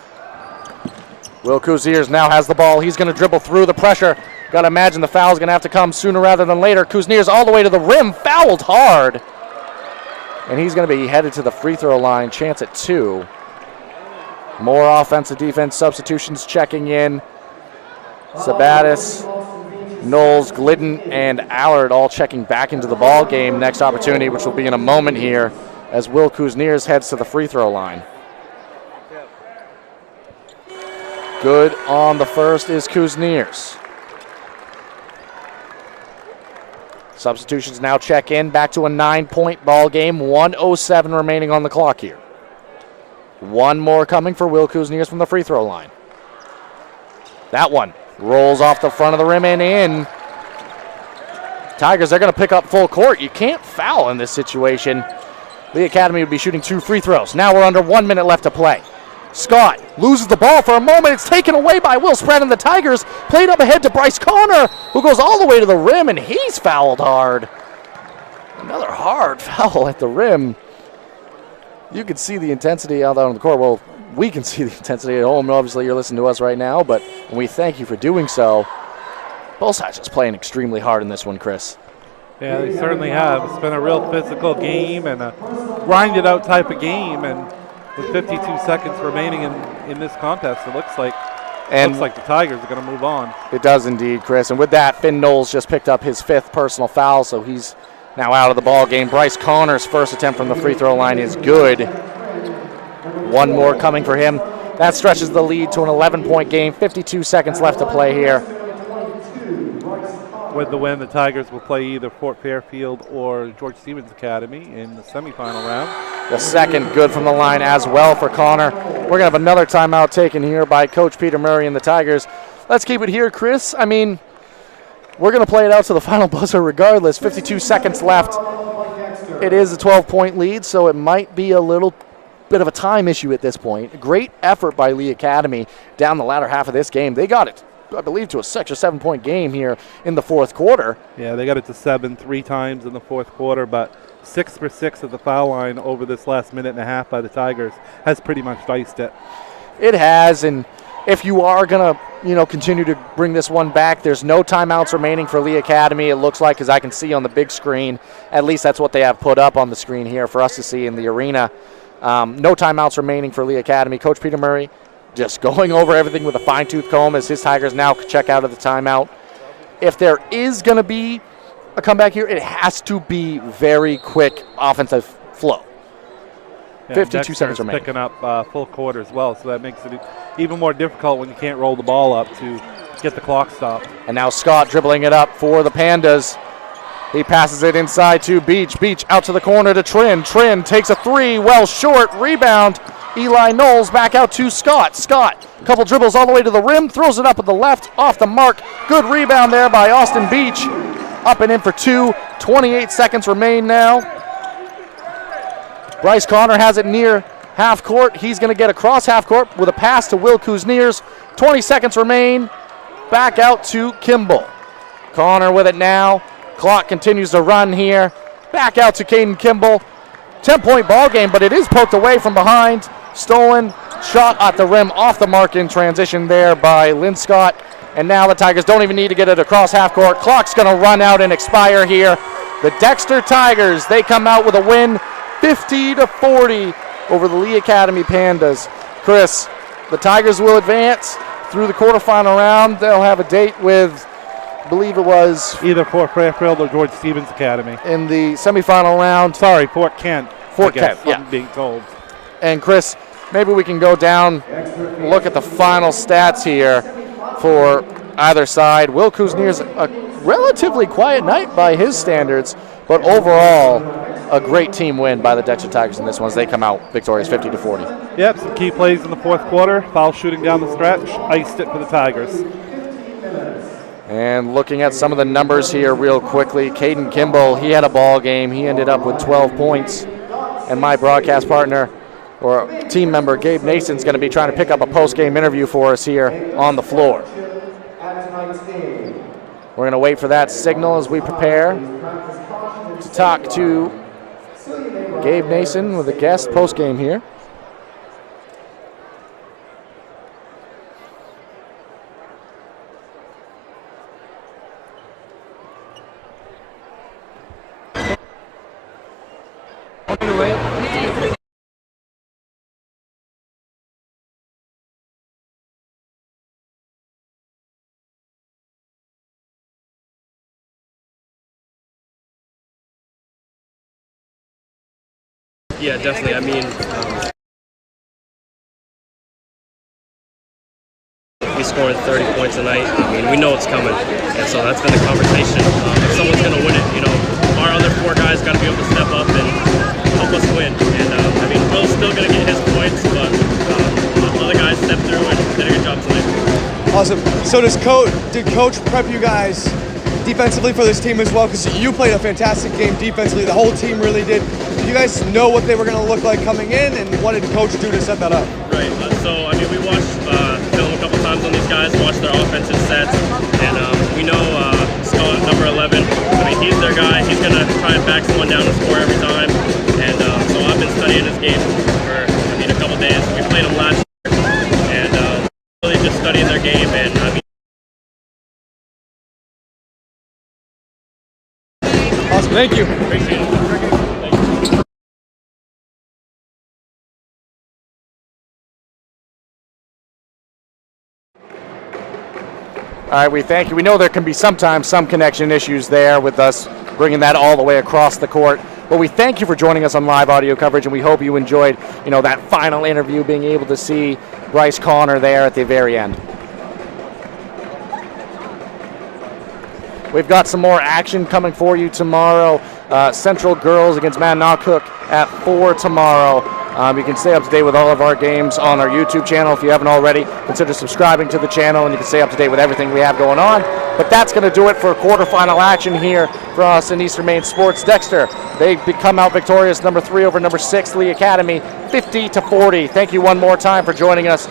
Will Kuzniers now has the ball. He's going to dribble through the pressure. Got to imagine the foul's going to have to come sooner rather than later. Kuzniers all the way to the rim, fouled hard. And he's going to be headed to the free throw line, chance at 2. More offensive defense substitutions checking in. Sabatis, Knowles, Glidden, and Allard all checking back into the ball game. Next opportunity, which will be in a moment here, as Will Kuzniers heads to the free throw line. Good on the first is Kuzniers. Substitutions now check in. Back to a 9-point ball game. 1:07 remaining on the clock here. One more coming for Will Kuzniers from the free throw line. That one rolls off the front of the rim and in. Tigers are going to pick up full court. You can't foul in this situation. Lee Academy would be shooting 2 free throws. Now we're under 1 minute left to play. Scott loses the ball for a moment. It's taken away by Will Spratt and the Tigers. Played up ahead to Bryce Connor, who goes all the way to the rim, and he's fouled hard. Another hard foul at the rim. You can see the intensity out there on the court. Well, we can see the intensity at home. Obviously, you're listening to us right now, but we thank you for doing so. Both sides just playing extremely hard in this one, Chris. Yeah, they certainly have. It's been a real physical game and a grinded-out type of game, and with 52 seconds remaining in this contest, it looks like the Tigers are going to move on. It does indeed, Chris. And with that, Finn Knowles just picked up his 5th personal foul, so he's now out of the ball game. Bryce Connor's first attempt from the free throw line is good. One more coming for him. That stretches the lead to an 11-point game. 52 seconds left to play here. With the win, the Tigers will play either Fort Fairfield or George Stevens Academy in the semifinal round. The second good from the line as well for Connor. We're going to have another timeout taken here by Coach Peter Murray and the Tigers. Let's keep it here, Chris. I mean, we're going to play it out to the final buzzer regardless. 52 seconds left. It is a 12-point lead, so it might be a little bit of a time issue at this point. Great effort by Lee Academy down the latter half of this game. They got it, I believe, to a 6 or 7-point game here in the fourth quarter. Yeah, they got it to 7 3 times in the fourth quarter, but 6 for 6 at the foul line over this last minute and a half by the Tigers has pretty much diced it. It has, and if you are going to, continue to bring this one back, there's no timeouts remaining for Lee Academy, it looks like, as I can see on the big screen. At least that's what they have put up on the screen here for us to see in the arena. No timeouts remaining for Lee Academy. Coach Peter Murray just going over everything with a fine-tooth comb as his Tigers now check out of the timeout. If there is going to be a comeback here, it has to be very quick offensive flow. Yeah, 52 seconds remaining. Picking up full court as well, so that makes it even more difficult when you can't roll the ball up to get the clock stopped. And now Scott dribbling it up for the Pandas. He passes it inside to Beach. Beach out to the corner to Trin. Trin takes a 3, well short. Rebound. Eli Knowles back out to Scott. Scott, couple dribbles all the way to the rim, throws it up with the left, off the mark. Good rebound there by Austin Beach. Up and in for 2. 28 seconds remain now. Bryce Connor has it near half court. He's going to get across half court with a pass to Will Kuzniers. 20 seconds remain. Back out to Kimball. Connor with it now. Clock continues to run here. Back out to Caden Kimball. 10-point ball game, but it is poked away from behind. Stolen shot at the rim, off the mark in transition there by Lynn Scott. And now the Tigers don't even need to get it across half court. Clock's going to run out and expire here. The Dexter Tigers, they come out with a win, 50-40 over the Lee Academy Pandas. Chris, the Tigers will advance through the quarterfinal round. They'll have a date with, I believe it was either Fort Fairfield or George Stevens Academy. In the semifinal round. Sorry, Fort Kent. Fort Kent, yeah. I'm being told. And Chris, maybe we can go down, look at the final stats here for either side. Will Kuzniers, a relatively quiet night by his standards, but overall a great team win by the Dexter Tigers in this one as they come out victorious 50-40. Yep, some key plays in the fourth quarter. Foul shooting down the stretch, iced it for the Tigers. And looking at some of the numbers here real quickly, Caden Kimball, he had a ball game. He ended up with 12 points. And my broadcast partner or team member, Gabe Nason's going to be trying to pick up a post-game interview for us here on the floor. We're going to wait for that signal as we prepare to talk to Gabe Nason with a guest post-game here. Yeah, definitely. I mean, he's scoring 30 points a night. I mean, we know it's coming, and so that's been the conversation. If someone's going to win it, more guys got to be able to step up and help us win. And I mean, Will's still going to get his points, but other guys stepped through and did a good job tonight. Awesome. So did Coach prep you guys defensively for this team as well? Because you played a fantastic game defensively. The whole team really did. Did you guys know what they were going to look like coming in, and what did Coach do to set that up? Right. So, I mean, we watched film a couple times on these guys, watched their offensive sets, and we know Scott, number 11, I mean, he's their guy. He's going to try and back someone down and score every time. And so I've been studying his game for, I mean, a couple days. We played him last year, and really just studying their game. And I mean, awesome. Thank you. Appreciate it. All right, we thank you. We know there can be sometimes some connection issues there with us bringing that all the way across the court. But we thank you for joining us on live audio coverage, and we hope you enjoyed, that final interview, being able to see Bryce Connor there at the very end. We've got some more action coming for you tomorrow. Central Girls against Mannock at 4 tomorrow. You can stay up to date with all of our games on our YouTube channel. If you haven't already, consider subscribing to the channel, and you can stay up to date with everything we have going on. But that's going to do it for quarterfinal action here for us in Eastern Maine Sports. Dexter, they come out victorious, number 3 over number 6 Lee Academy, 50-40. Thank you one more time for joining us